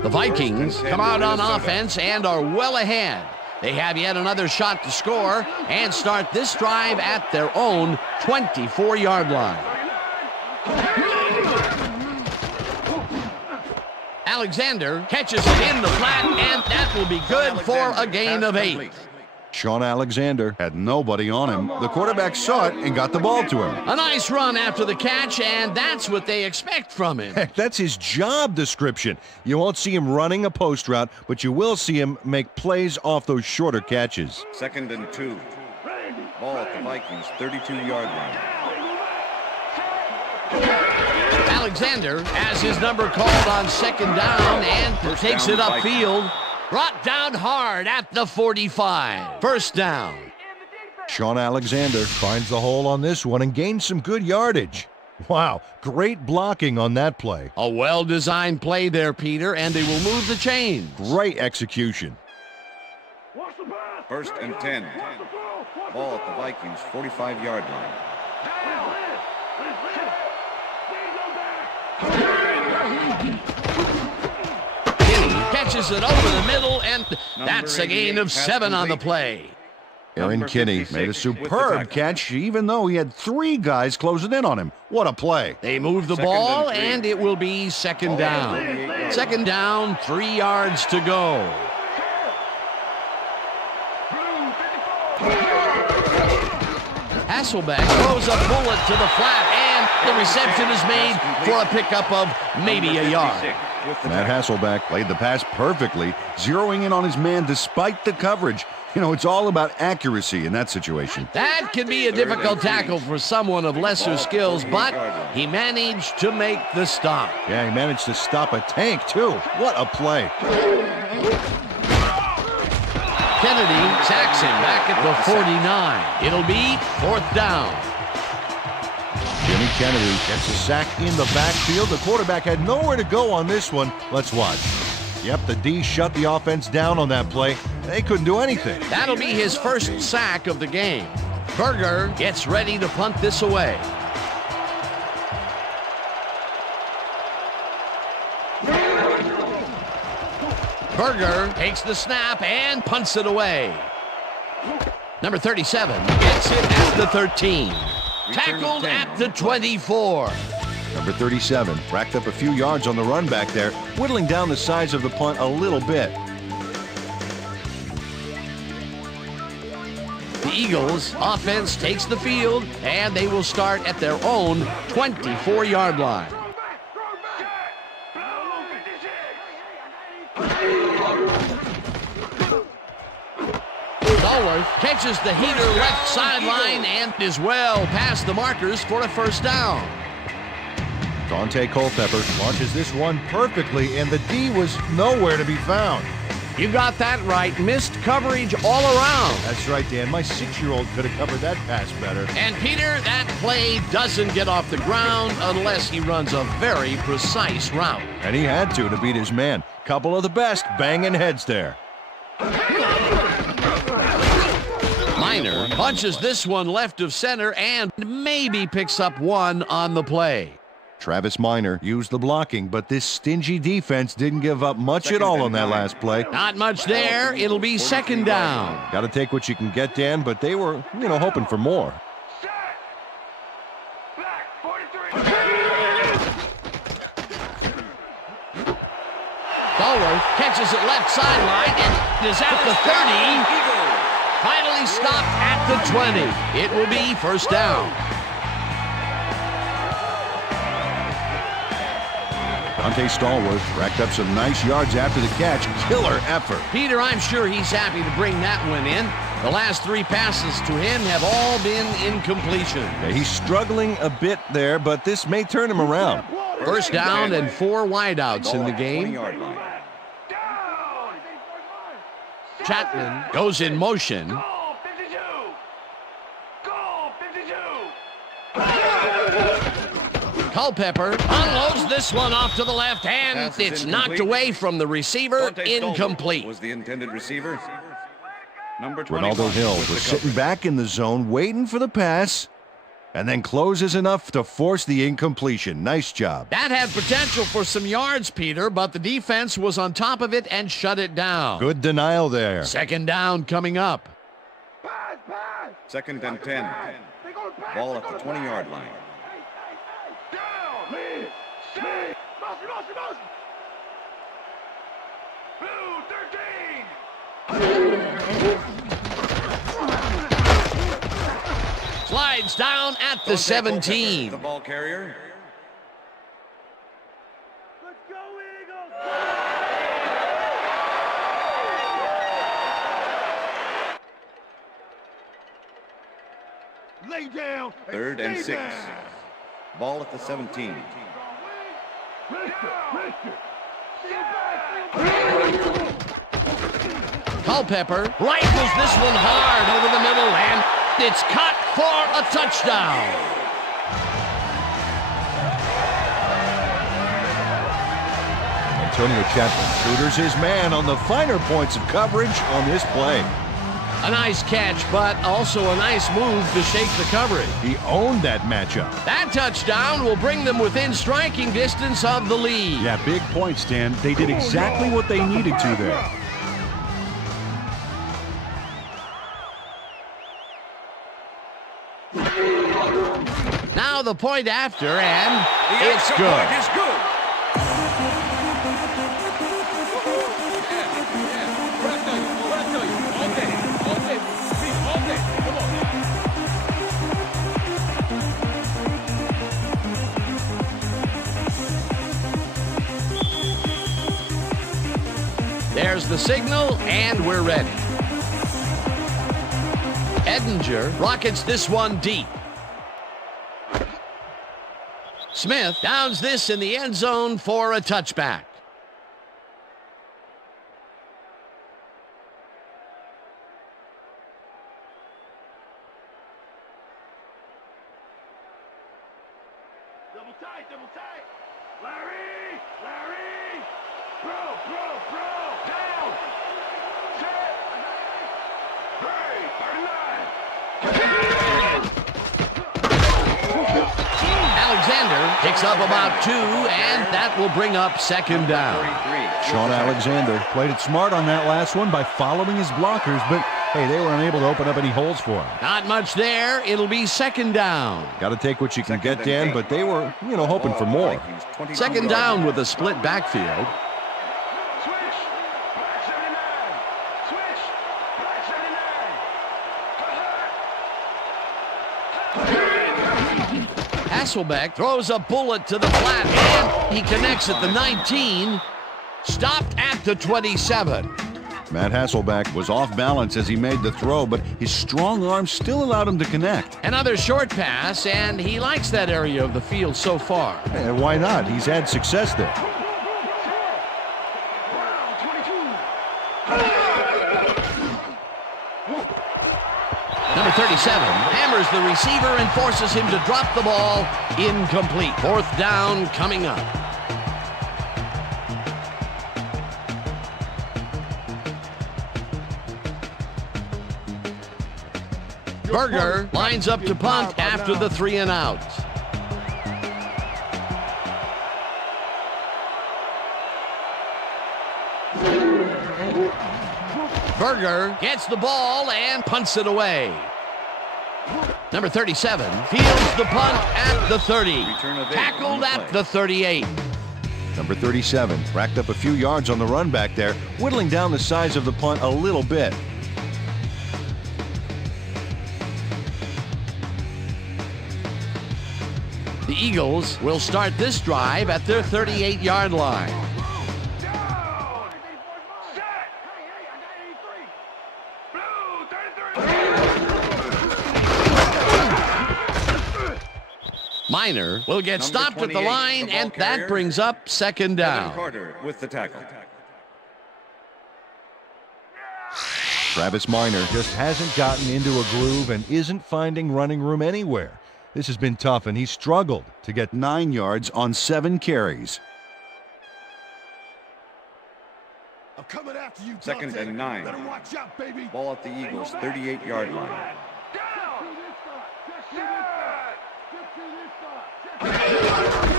The Vikings come out on offense and are well ahead. They have yet another shot to score and start this drive at their own 24-yard line. Alexander catches it in the flat, and that will be good for a gain of 8. Sean Alexander had nobody on him. The quarterback saw it and got the ball to him. A nice run after the catch, and that's what they expect from him. Heck, that's his job description. You won't see him running a post route, but you will see him make plays off those shorter catches. 2nd and 2. Ball at the Vikings 32-yard line. Alexander has his number called on 2nd down and takes it upfield. Brought down hard at the 45. First down. Sean Alexander finds the hole on this one and gains some good yardage. Wow, great blocking on that play. A well-designed play there, Peter, and they will move the chains. Great execution. 1st and 10. Ball at the Vikings 45-yard line. Catches it over the middle, and that's a gain of 7 on the play. Aaron Kinney made a superb catch, even though he had 3 guys closing in on him. What a play. They move the ball, and it will be 2nd down. 2nd down, 3 yards to go. Hasselbeck throws a bullet to the flat, and the reception is made for a pickup of maybe a yard. Matt Hasselbeck played the pass perfectly, zeroing in on his man despite the coverage. You know, it's all about accuracy in that situation. That can be a difficult tackle for someone of lesser skills, but he managed to make the stop. Yeah, he managed to stop a tank, too. What a play. Kennedy sacks him back at the 49. It'll be 4th down. Jimmy Kennedy gets a sack in the backfield. The quarterback had nowhere to go on this one. Let's watch. Yep, the D shut the offense down on that play. They couldn't do anything. That'll be his first sack of the game. Berger gets ready to punt this away. Berger takes the snap and punts it away. Number 37 gets it at the 13. Tackled at the 24. Number 37 racked up a few yards on the run back there, whittling down the size of the punt a little bit. The Eagles offense takes the field, and they will start at their own 24-yard line. Stallworth catches the heater left sideline and is well past the markers for a first down. Dante Culpepper launches this one perfectly, and the D was nowhere to be found. You got that right. Missed coverage all around. That's right, Dan. My 6-year-old could have covered that pass better. And Peter, that play doesn't get off the ground unless he runs a very precise route. And he had to beat his man. Couple of the best banging heads there. Minor punches this one left of center and maybe picks up one on the play. Travis Minor used the blocking, but this stingy defense didn't give up much at all on that last play. Not much there. It'll be second down. Got to take what you can get, Dan, but they were, hoping for more. Stallworth catches it left sideline and is at the 30. Finally stopped at the 20. It will be first down. Dante Stallworth racked up some nice yards after the catch. Killer effort. Peter, I'm sure he's happy to bring that one in. The last 3 passes to him have all been incompletion. Yeah, he's struggling a bit there, but this may turn him around. First down and 4 wideouts in the game. Chapman goes in motion. Culpepper unloads this one off to the left hand. It's knocked away from the receiver. Incomplete. Was the intended receiver. Number 21. Ronaldo Hill was sitting back in the zone, waiting for the pass, and then closes enough to force the incompletion. Nice job. That had potential for some yards, Peter, but the defense was on top of it and shut it down. Good denial there. Second down coming up. Second and 10. Ball at the 20-yard line. Slides down at the 17. The ball carrier. Let's go, Eagles! Lay down. Third and 6. Ball at the 17. Culpepper rifles this one hard over the middle, and it's caught for a touchdown. Antonio Chapman tutors his man on the finer points of coverage on this play. A nice catch, but also a nice move to shake the coverage. He owned that matchup. That touchdown will bring them within striking distance of the lead. Yeah, big points, Dan. They did exactly what they needed to there. Now the point after, and it's good. It's good. There's the signal, and we're ready. Edinger rockets this one deep. Smith downs this in the end zone for a touchback. Double tight. Larry, throw, down, set, Alexander picks up about 2, and that will bring up second down. Sean Alexander played it smart on that last one by following his blockers, but hey, they were unable to open up any holes for him. Not much there. It'll be second down. Got to take what you can get, Dan, but they were, hoping for more. Second down with a split backfield. Hasselbeck throws a bullet to the flat, and he connects at the 19. Stopped at the 27. Matt Hasselbeck was off balance as he made the throw, but his strong arm still allowed him to connect. Another short pass, and he likes that area of the field so far. And why not? He's had success there. Number 37 hammers the receiver and forces him to drop the ball. Incomplete. Fourth down coming up. Berger lines up to punt after the 3 and out. Berger gets the ball and punts it away. Number 37 fields the punt at the 30. Tackled at the 38. Number 37 racked up a few yards on the run back there, whittling down the size of the punt a little bit. The Eagles will start this drive at their 38-yard line. Minor will get stopped at the line, and that brings up second down. Carter with the tackle. Travis Minor just hasn't gotten into a groove and isn't finding running room anywhere. This has been tough, and he's struggled to get 9 yards on 7 carries. I'm coming after you, Second and 9. Better watch out, baby. Ball at the Eagles' 38-yard line.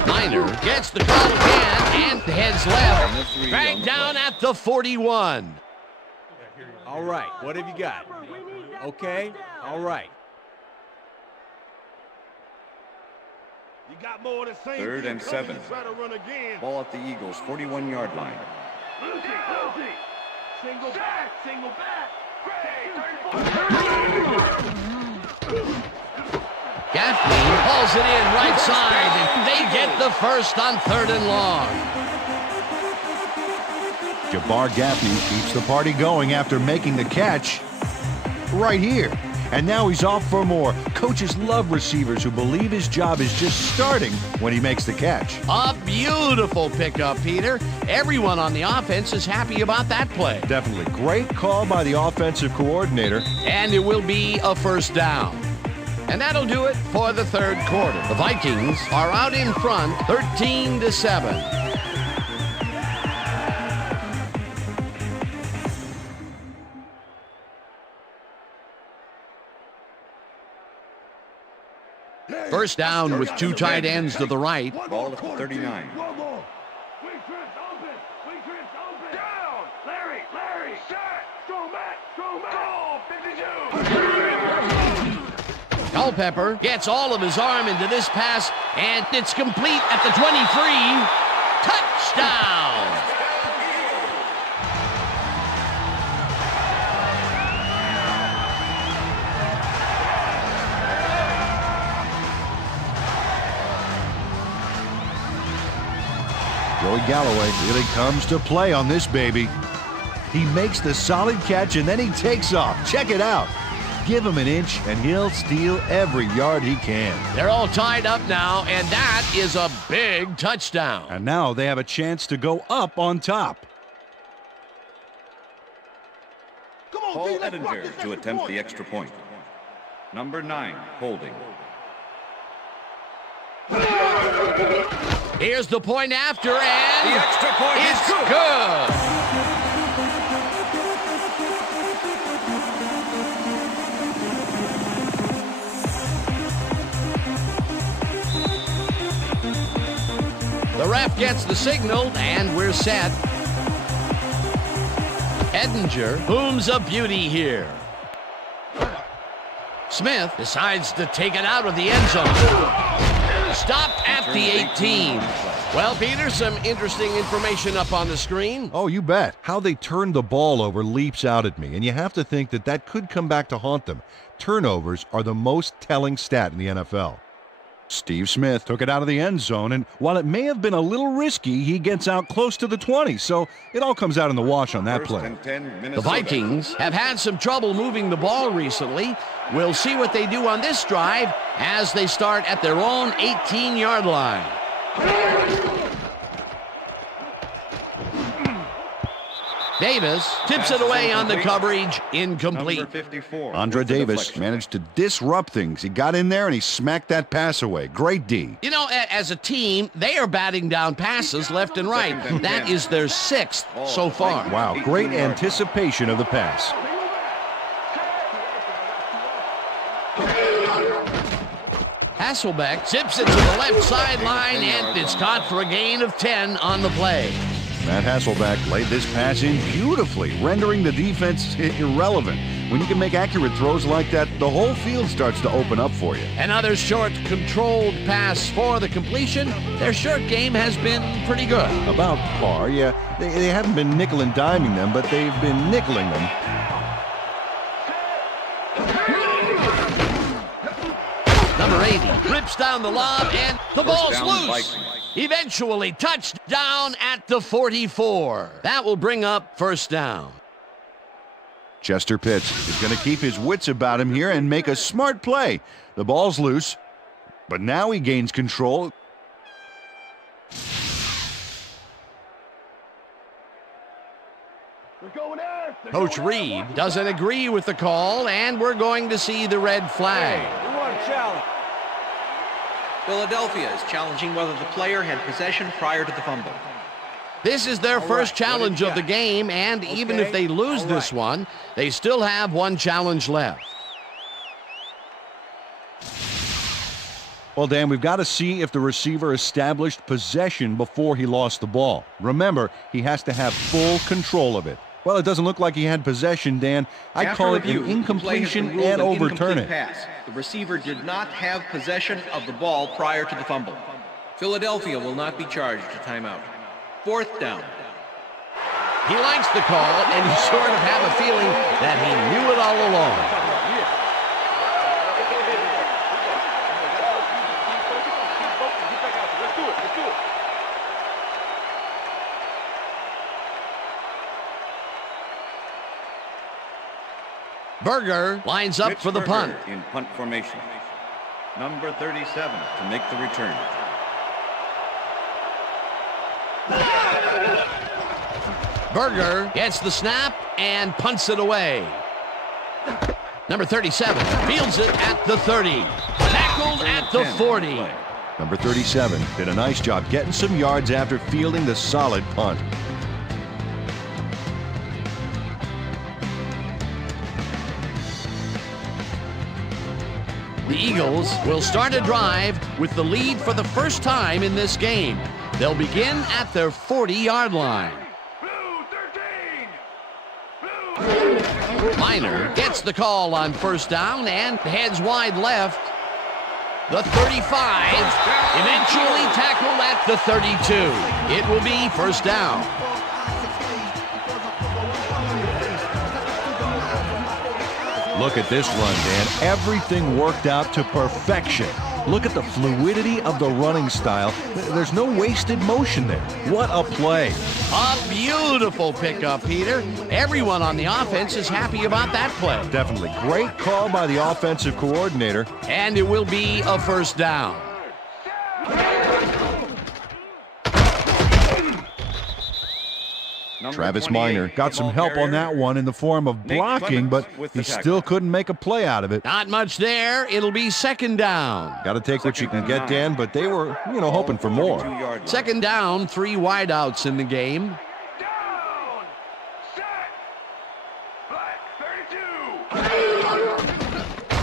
Minor gets the call again and heads left. Dragged down at the 41. All right, what have you got? Okay, all right. You got more of the same. 3rd and 7. Try to run again. Ball at the Eagles' 41-yard line. Single back, single back. Gaffney hauls it in right side, and they get the first on 3rd and long. Jabbar Gaffney keeps the party going after making the catch right here. And now he's off for more. Coaches love receivers who believe his job is just starting when he makes the catch. A beautiful pickup, Peter. Everyone on the offense is happy about that play. definitely great call by the offensive coordinator. And it will be a first down. And that'll do it for the 3rd quarter. The Vikings are out in front, 13-7. First down with 2 tight ends to the right. Ball at the 39. Culpepper gets all of his arm into this pass, and it's complete at the 23. Touchdown! Joey Galloway really comes to play on this baby. He makes the solid catch and then he takes off. Check it out. Give him an inch and he'll steal every yard he can. They're all tied up now, and that is a big touchdown. And now they have a chance to go up on top. Come on, Paul D, let's rock Edinger this to extra attempt point. the extra point. Number 9, holding. Here's the point after, and The extra point it's is good. The ref gets the signal, and we're set. Edinger booms a beauty here. Smith decides to take it out of the end zone. Stopped at the 18. Well, Peter, some interesting information up on the screen. Oh, you bet. How they turned the ball over leaps out at me, and you have to think that that could come back to haunt them. Turnovers are the most telling stat in the NFL. Steve Smith took it out of the end zone, and while it may have been a little risky, he gets out close to the 20, so it all comes out in the wash on that play. The Vikings have had some trouble moving the ball recently. We'll see what they do on this drive as they start at their own 18-yard line. Davis tips it away on the coverage, incomplete. Andre Davis managed to disrupt things. He got in there and he smacked that pass away. Great D. You know, as a team, they are batting down passes left and right. That is their 6th so far. Wow, great anticipation of the pass. Hasselbeck zips it to the left sideline, and it's caught for a gain of 10 on the play. Matt Hasselbeck laid this pass in beautifully, rendering the defense irrelevant. When you can make accurate throws like that, the whole field starts to open up for you. Another short, controlled pass for the completion. Their short game has been pretty good. About par, yeah. They haven't been nickel and diming them, but they've been nickeling them. Number 80 rips down the lob, and the ball's loose. Eventually touched down at the 44. That will bring up first down. Chester Pitts is going to keep his wits about him here and make a smart play. The ball's loose, but now he gains control. Coach Reed doesn't agree with the call, and we're going to see the red flag. Philadelphia is challenging whether the player had possession prior to the fumble. This is their first challenge of the game, and even if they lose this one, they still have one challenge left. Well, Dan, we've got to see if the receiver established possession before he lost the ball. Remember, he has to have full control of it. Well, it doesn't look like he had possession, Dan. I'd call it an incompletion and overturn it. The receiver did not have possession of the ball prior to the fumble. Philadelphia will not be charged a timeout. 4th down. He likes the call, and you sort of have a feeling that he knew it all along. Berger lines up for the punt. In punt formation. Number 37 to make the return. Berger gets the snap and punts it away. Number 37 fields it at the 30. Tackled at the 40. Number 37 did a nice job getting some yards after fielding the solid punt. The Eagles will start a drive with the lead for the first time in this game. They'll begin at their 40-yard line. Miner gets the call on first down and heads wide left. The 35, eventually tackled at the 32. It will be first down. Look at this run, Dan. Everything worked out to perfection. Look at the fluidity of the running style. There's no wasted motion there. What a play. A beautiful pickup, Peter. Everyone on the offense is happy about that play. Definitely. Great call by the offensive coordinator. And it will be a first down. Travis Miner got some help on that one in the form of blocking, but he still couldn't make a play out of it. Not much there. It'll be second down. Got to take what you can get, Dan, but they were, hoping for more. Second down, 3 wideouts in the game.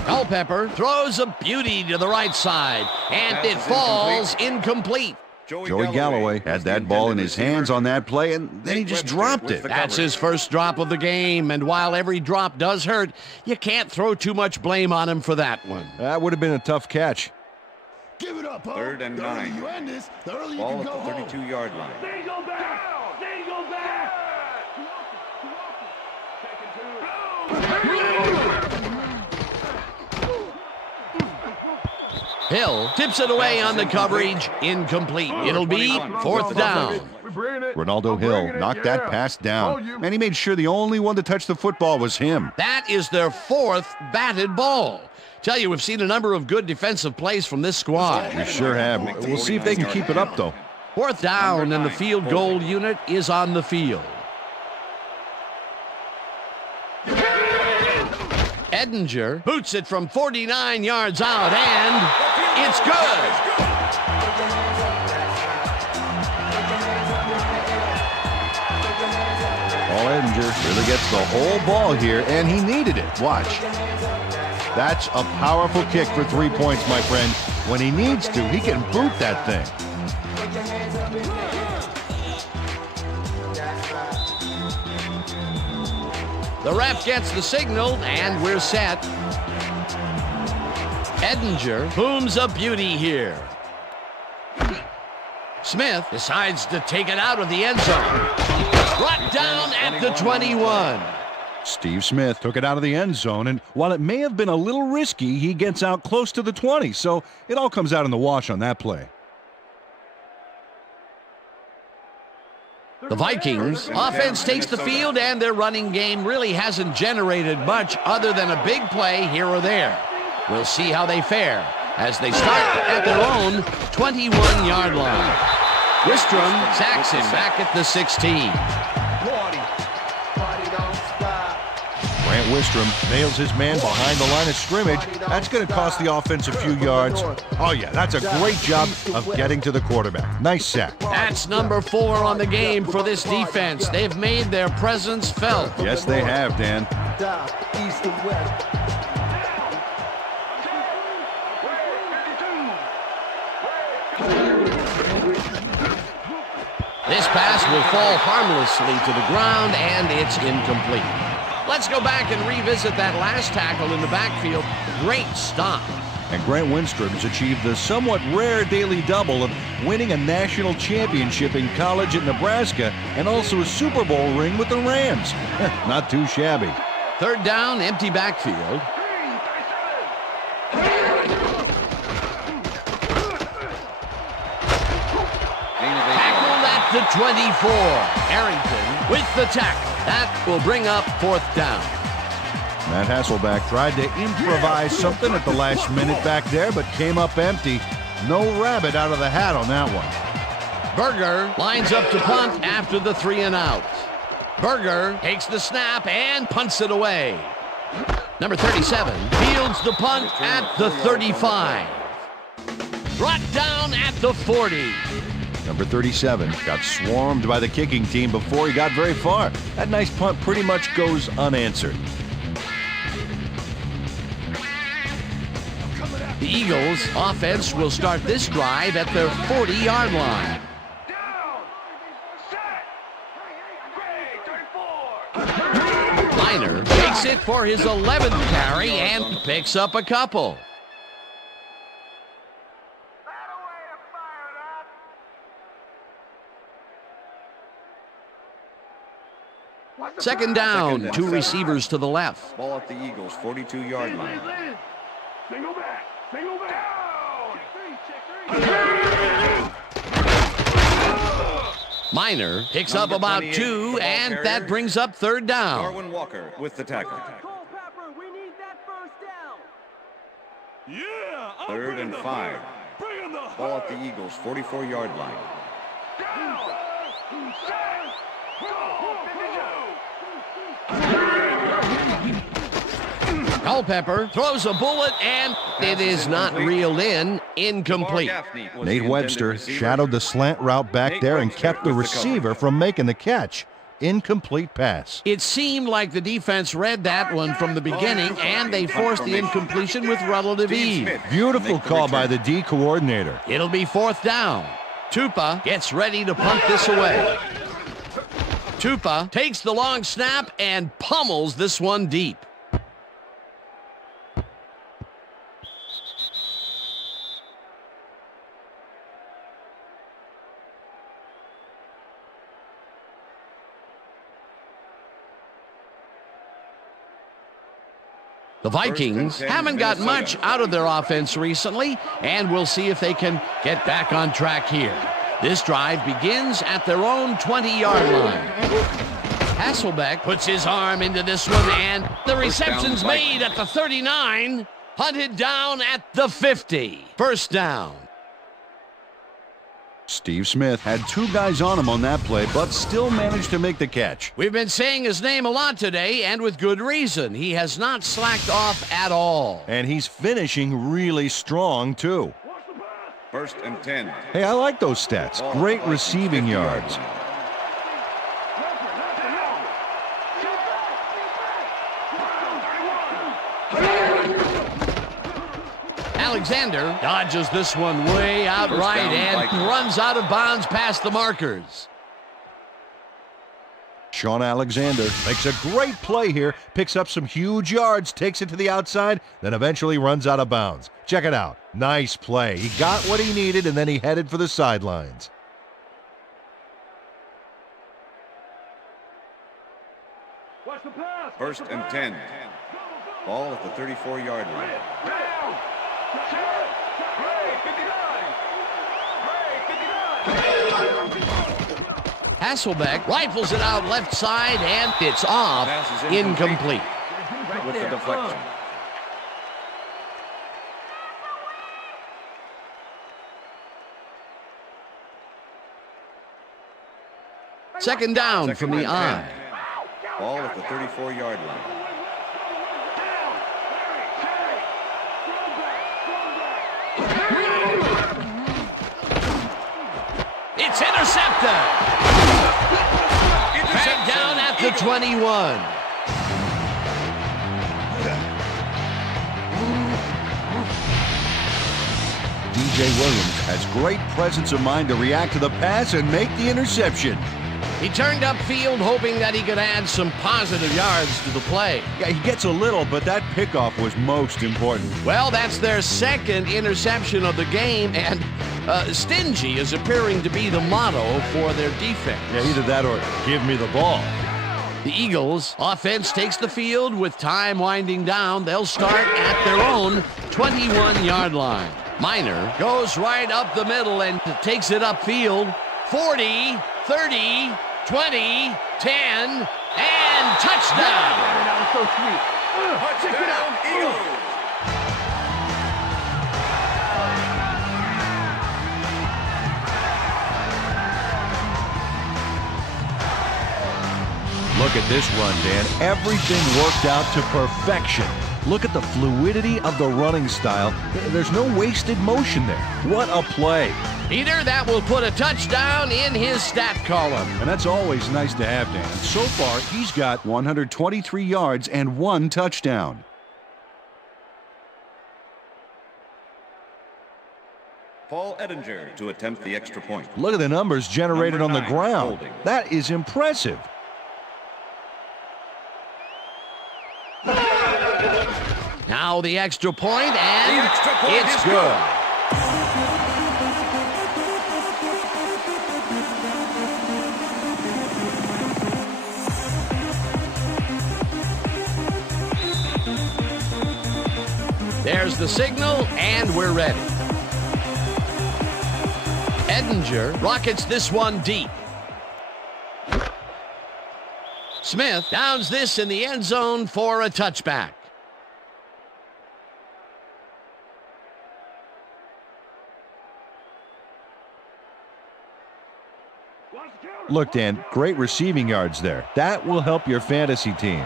Culpepper throws a beauty to the right side, and it falls incomplete. Joey Galloway had that ball in his hands on that play, and then he just dropped it. That's his first drop of the game, and while every drop does hurt, you can't throw too much blame on him for that one. That would have been a tough catch. Give it up, 3rd and 9. Ball at the 32-yard line. Hill tips it away on the coverage. Incomplete. It'll be 4th down. Ronaldo Hill knocked that pass down, and he made sure the only one to touch the football was him. That is their 4th batted ball. Tell you, we've seen a number of good defensive plays from this squad. We sure have. We'll see if they can keep it up, though. 4th down, and the field goal unit is on the field. Edinger boots it from 49 yards out, and it's good. Paul Edinger really gets the whole ball here, and he needed it. Watch. That's a powerful kick for 3 points, my friend. When he needs to, he can boot that thing. The ref gets the signal, and we're set. Edinger booms a beauty here. Smith decides to take it out of the end zone. Brought down at the 21. Steve Smith took it out of the end zone, and while it may have been a little risky, he gets out close to the 20, so it all comes out in the wash on that play. The Vikings offense takes the field, and their running game really hasn't generated much other than a big play here or there. We'll see how they fare as they start at their own 21-yard line. Wistrom sacks him back at the 16. Grant Wistrom nails his man behind the line of scrimmage. That's going to cost the offense a few yards. Oh, yeah, that's a great job of getting to the quarterback. Nice sack. That's number 4 on the game for this defense. They've made their presence felt. Yes, they have, Dan. This pass will fall harmlessly to the ground, and it's incomplete. Let's go back and revisit that last tackle in the backfield. Great stop. And Grant Wistrom achieved the somewhat rare daily double of winning a national championship in college at Nebraska and also a Super Bowl ring with the Rams. Not too shabby. 3rd down, empty backfield. Tackled at the 24. Harrington with the tackle. That will bring up 4th down. Matt Hasselbeck tried to improvise something at the last minute back there, but came up empty. No rabbit out of the hat on that one. Berger lines up to punt after the 3 and out. Berger takes the snap and punts it away. Number 37 fields the punt at the 35. Brought down at the 40. Number 37 got swarmed by the kicking team before he got very far. That nice punt pretty much goes unanswered. The Eagles' offense will start this drive at their 40-yard line. Miner takes it for his 11th carry and picks up a couple. Second down, 2 receivers to the left. Ball at the Eagles' 42-yard line. Single back. Single back. Miner picks up about 2, and that brings up 3rd down. Darwin Walker with the tackle. Yeah. 3rd and 5. Ball at the Eagles' 44-yard line. Culpepper throws a bullet, and it is not reeled in. Incomplete. Nate Webster shadowed the slant route back there and kept the receiver from making the catch. Incomplete pass. It seemed like the defense read that one from the beginning, and they forced the incompletion with relative ease. Beautiful call by the D coordinator. It'll be 4th down. Tupa gets ready to punt this away. Tupa takes the long snap and pummels this one deep. The Vikings haven't got much out of their offense recently, and we'll see if they can get back on track here. This drive begins at their own 20-yard line. Hasselbeck puts his arm into this one, and the reception's made at the 39, hunted down at the 50. First down. Steve Smith had two guys on him on that play, but still managed to make the catch. We've been saying his name a lot today, and with good reason. He has not slacked off at all. And he's finishing really strong, too. First and 10. Hey, I like those stats. Great receiving yards. Alexander dodges this one way out right and runs out of bounds past the markers. Sean Alexander makes a great play here, picks up some huge yards, takes it to the outside, then eventually runs out of bounds. Check it out. Nice play. He got what he needed, and then he headed for the sidelines. First and 10. Ball at the 34-yard line. Hasselbeck rifles it out left side, and it's off. Incomplete. With the deflection. Second down from the eye. Ball at the 34-yard line. It's intercepted. Dragged down at the 21. DJ Williams has great presence of mind to react to the pass and make the interception. He turned upfield hoping that he could add some positive yards to the play. Yeah, he gets a little, but that pickoff was most important. Well, that's their second interception of the game, and stingy is appearing to be the motto for their defense. Yeah, either that or give me the ball. The Eagles offense takes the field with time winding down. They'll start at their own 21-yard line. Miner goes right up the middle and takes it upfield. 40, 30, 20, 10, and touchdown! Touchdown, Eagles! Look at this run, Dan. Everything worked out to perfection. Look at the fluidity of the running style. There's no wasted motion there. What a play. Peter, that will put a touchdown in his stat column. And that's always nice to have, Dan. So far, he's got 123 yards and 1 touchdown. Paul Edinger to attempt the extra point. Look at the numbers generated on the ground. Holding. That is impressive. Now the extra point, and The extra point it's is good. There's the signal, and we're ready. Edinger rockets this one deep. Smith downs this in the end zone for a touchback. Look, Dan, great receiving yards there. That will help your fantasy team.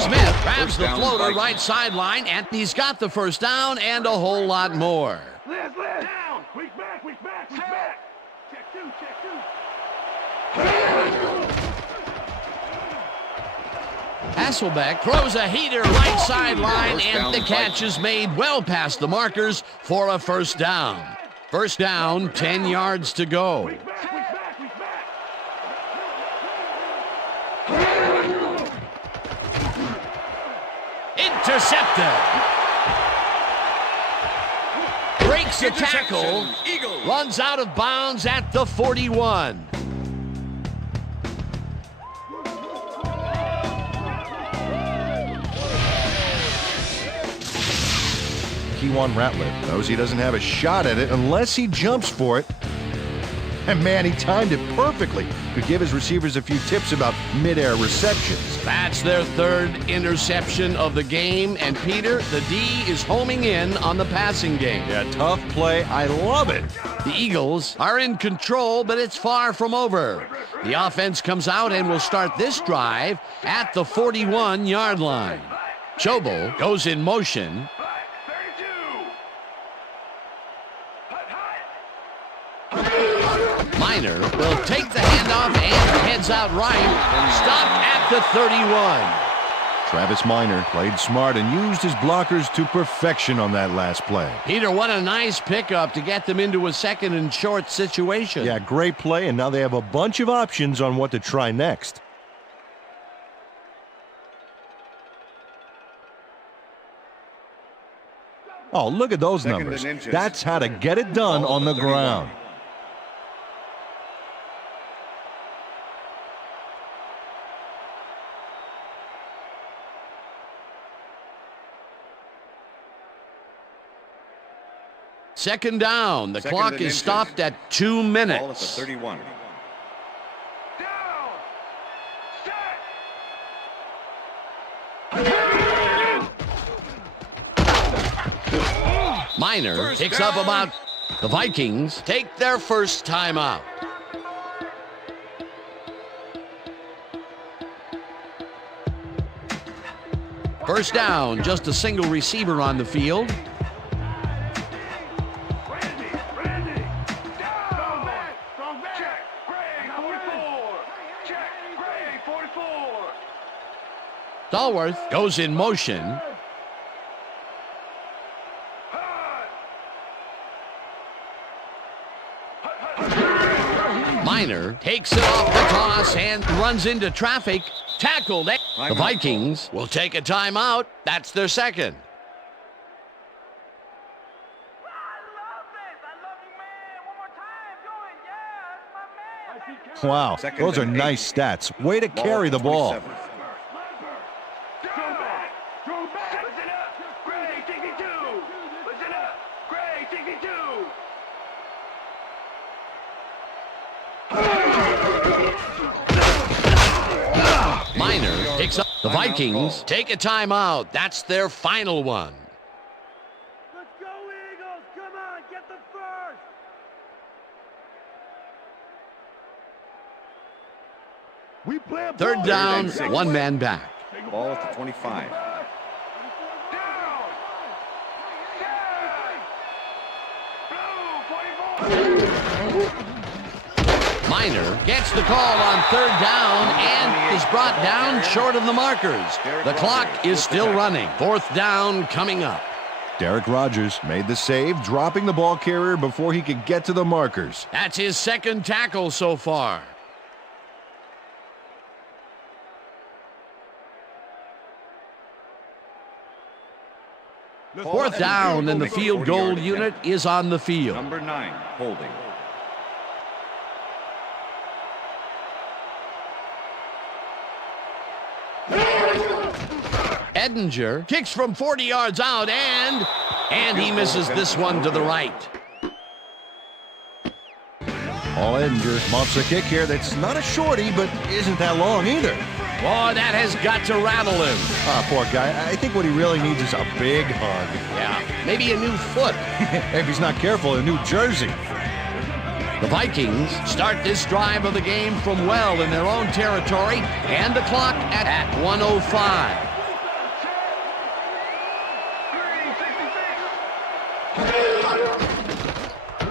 Smith grabs the floater right sideline, and he's got the first down and a whole lot more. Down. Weak back. Check two. Hasselbeck throws a heater right sideline, and the catch is made well past the markers for a first down. First down, 10 yards to go. Intercepted. Breaks a tackle, runs out of bounds at the 41. Keywan Ratliff knows he doesn't have a shot at it unless he jumps for it. And man, he timed it perfectly. Could give his receivers a few tips about mid-air receptions. That's their third interception of the game. And Peter, the D is homing in on the passing game. Yeah, tough play. I love it. The Eagles are in control, but it's far from over. The offense comes out and will start this drive at the 41-yard line. Chobo goes in motion. Minor will take the handoff and heads out right. Stopped at the 31. Travis Minor played smart and used his blockers to perfection on that last play. Peter, what a nice pickup to get them into a second and short situation. Yeah, great play, and now they have a bunch of options on what to try next. Oh, look at those numbers. That's how to get it done on the ground. Second down. The clock is stopped at 2 minutes. Ball at the 31. Minor picks up about the Vikings take their first time out. First down, just a single receiver on the field. Stallworth goes in motion. Minor takes it off the toss and runs into traffic. Tackled. The Vikings will take a timeout. That's their second. Wow, those are nice stats. Way to carry the ball. Minor picks up. The Vikings take a timeout. That's their final one. Let's go, Eagles! Come on, get the first! Third down, one man back. Ball at the 25. Minor gets the call on third down and is brought down short of the markers. The clock is still running. Fourth down coming up. Derek Rogers made the save, dropping the ball carrier before he could get to the markers. That's his second tackle so far. Fourth down, and the field goal unit is on the field. Number 9, holding. Edinger kicks from 40 yards out, and he misses this one to the right. Paul Edinger mounts a kick here that's not a shorty, but isn't that long either. Boy, that has got to rattle him. Ah, poor guy. I think what he really needs is a big hug. Yeah, maybe a new foot. If he's not careful, a new jersey. The Vikings start this drive of the game from well in their own territory, and the clock at 1:05.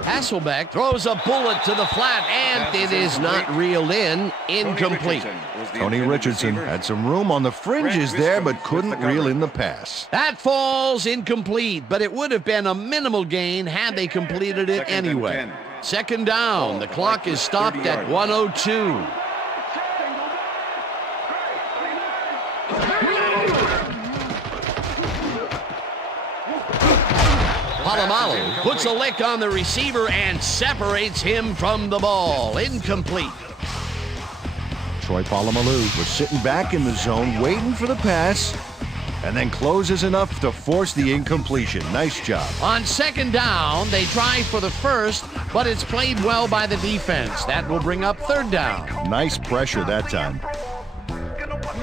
Hasselbeck throws a bullet to the flat, and it is not reeled in. Incomplete. Tony Richardson had some room on the fringes there, but couldn't reel in the pass. That falls incomplete, but it would have been a minimal gain had they completed it anyway. Second down. The clock is stopped at 1:02. Palomalu puts a lick on the receiver and separates him from the ball. Incomplete. Troy Polamalu was sitting back in the zone, waiting for the pass, and then closes enough to force the incompletion. Nice job. On second down, they try for the first, but it's played well by the defense. That will bring up third down. Nice pressure that time.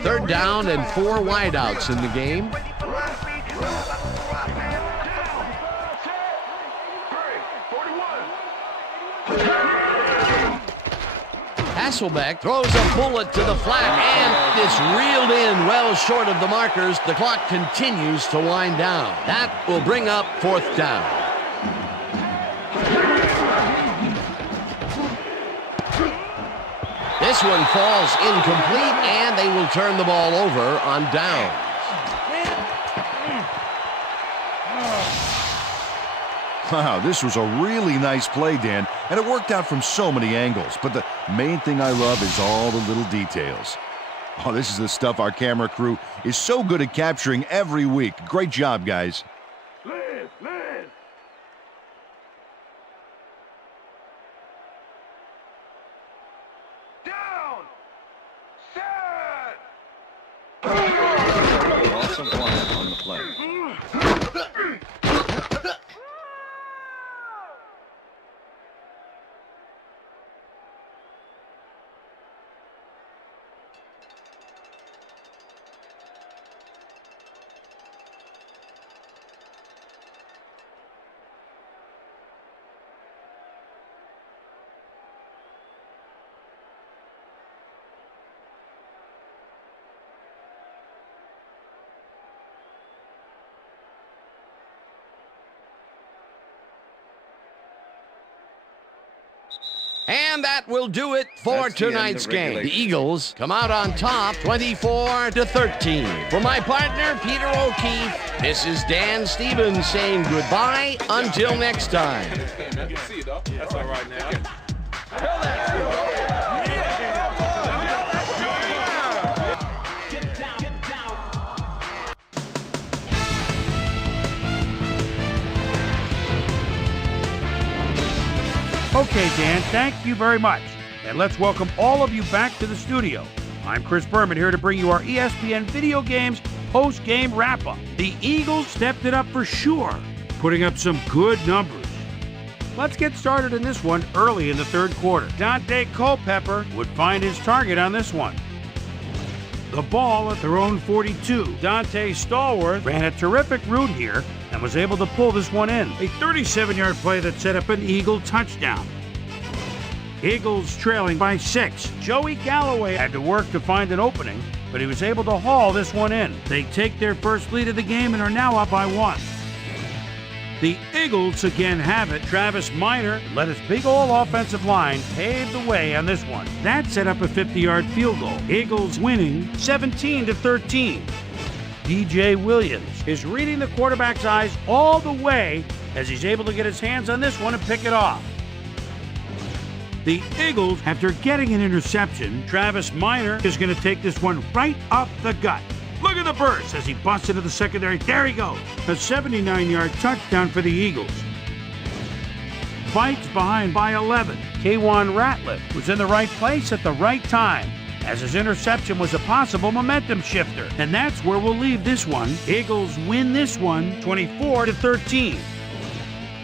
Third down and 4 wideouts in the game. Hasselbeck throws a bullet to the flat, and it's reeled in well short of the markers. The clock continues to wind down. That will bring up fourth down. This one falls incomplete, and they will turn the ball over on downs. Wow, this was a really nice play, Dan, and it worked out from so many angles. But the main thing I love is all the little details. Oh, this is the stuff our camera crew is so good at capturing every week. Great job, guys. Down! Set! Awesome plan on the play. And that will do it for tonight's game. The Eagles come out on top 24-13. For my partner, Peter O'Keefe, this is Dan Stevens saying goodbye until next time. That's all right now. Okay, Dan, thank you very much. And let's welcome all of you back to the studio. I'm Chris Berman here to bring you our ESPN Video Games post-game wrap-up. The Eagles stepped it up for sure, putting up some good numbers. Let's get started in this one early in the third quarter. Dante Culpepper would find his target on this one. The ball at their own 42. Dante Stallworth ran a terrific route here and was able to pull this one in. A 37-yard play that set up an Eagle touchdown. Eagles trailing by 6. Joey Galloway had to work to find an opening, but he was able to haul this one in. They take their first lead of the game and are now up by 1. The Eagles again have it. Travis Minor let his big old offensive line pave the way on this one. That set up a 50-yard field goal. Eagles winning 17-13. DJ Williams is reading the quarterback's eyes all the way as he's able to get his hands on this one and pick it off. The Eagles, after getting an interception, Travis Minor is going to take this one right up the gut. Look at the burst as he busts into the secondary. There he goes. A 79-yard touchdown for the Eagles. Fights behind by 11. K'Wan Ratliff was in the right place at the right time, as his interception was a possible momentum shifter. And that's where we'll leave this one. Eagles win this one 24-13.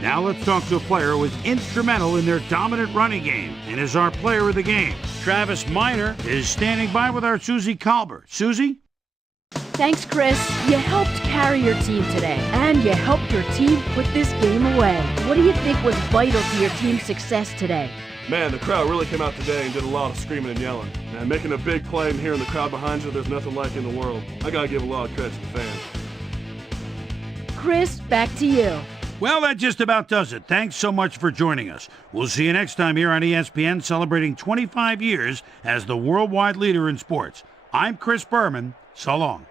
Now let's talk to a player who was instrumental in their dominant running game and is our player of the game. Travis Minor is standing by with our Susie Colbert. Susie? Thanks, Chris. You helped carry your team today, and you helped your team put this game away. What do you think was vital to your team's success today? Man, the crowd really came out today and did a lot of screaming and yelling. Man, making a big play and hearing the crowd behind you, there's nothing like in the world. I gotta give a lot of credit to the fans. Chris, back to you. Well, that just about does it. Thanks so much for joining us. We'll see you next time here on ESPN, celebrating 25 years as the worldwide leader in sports. I'm Chris Berman. So long.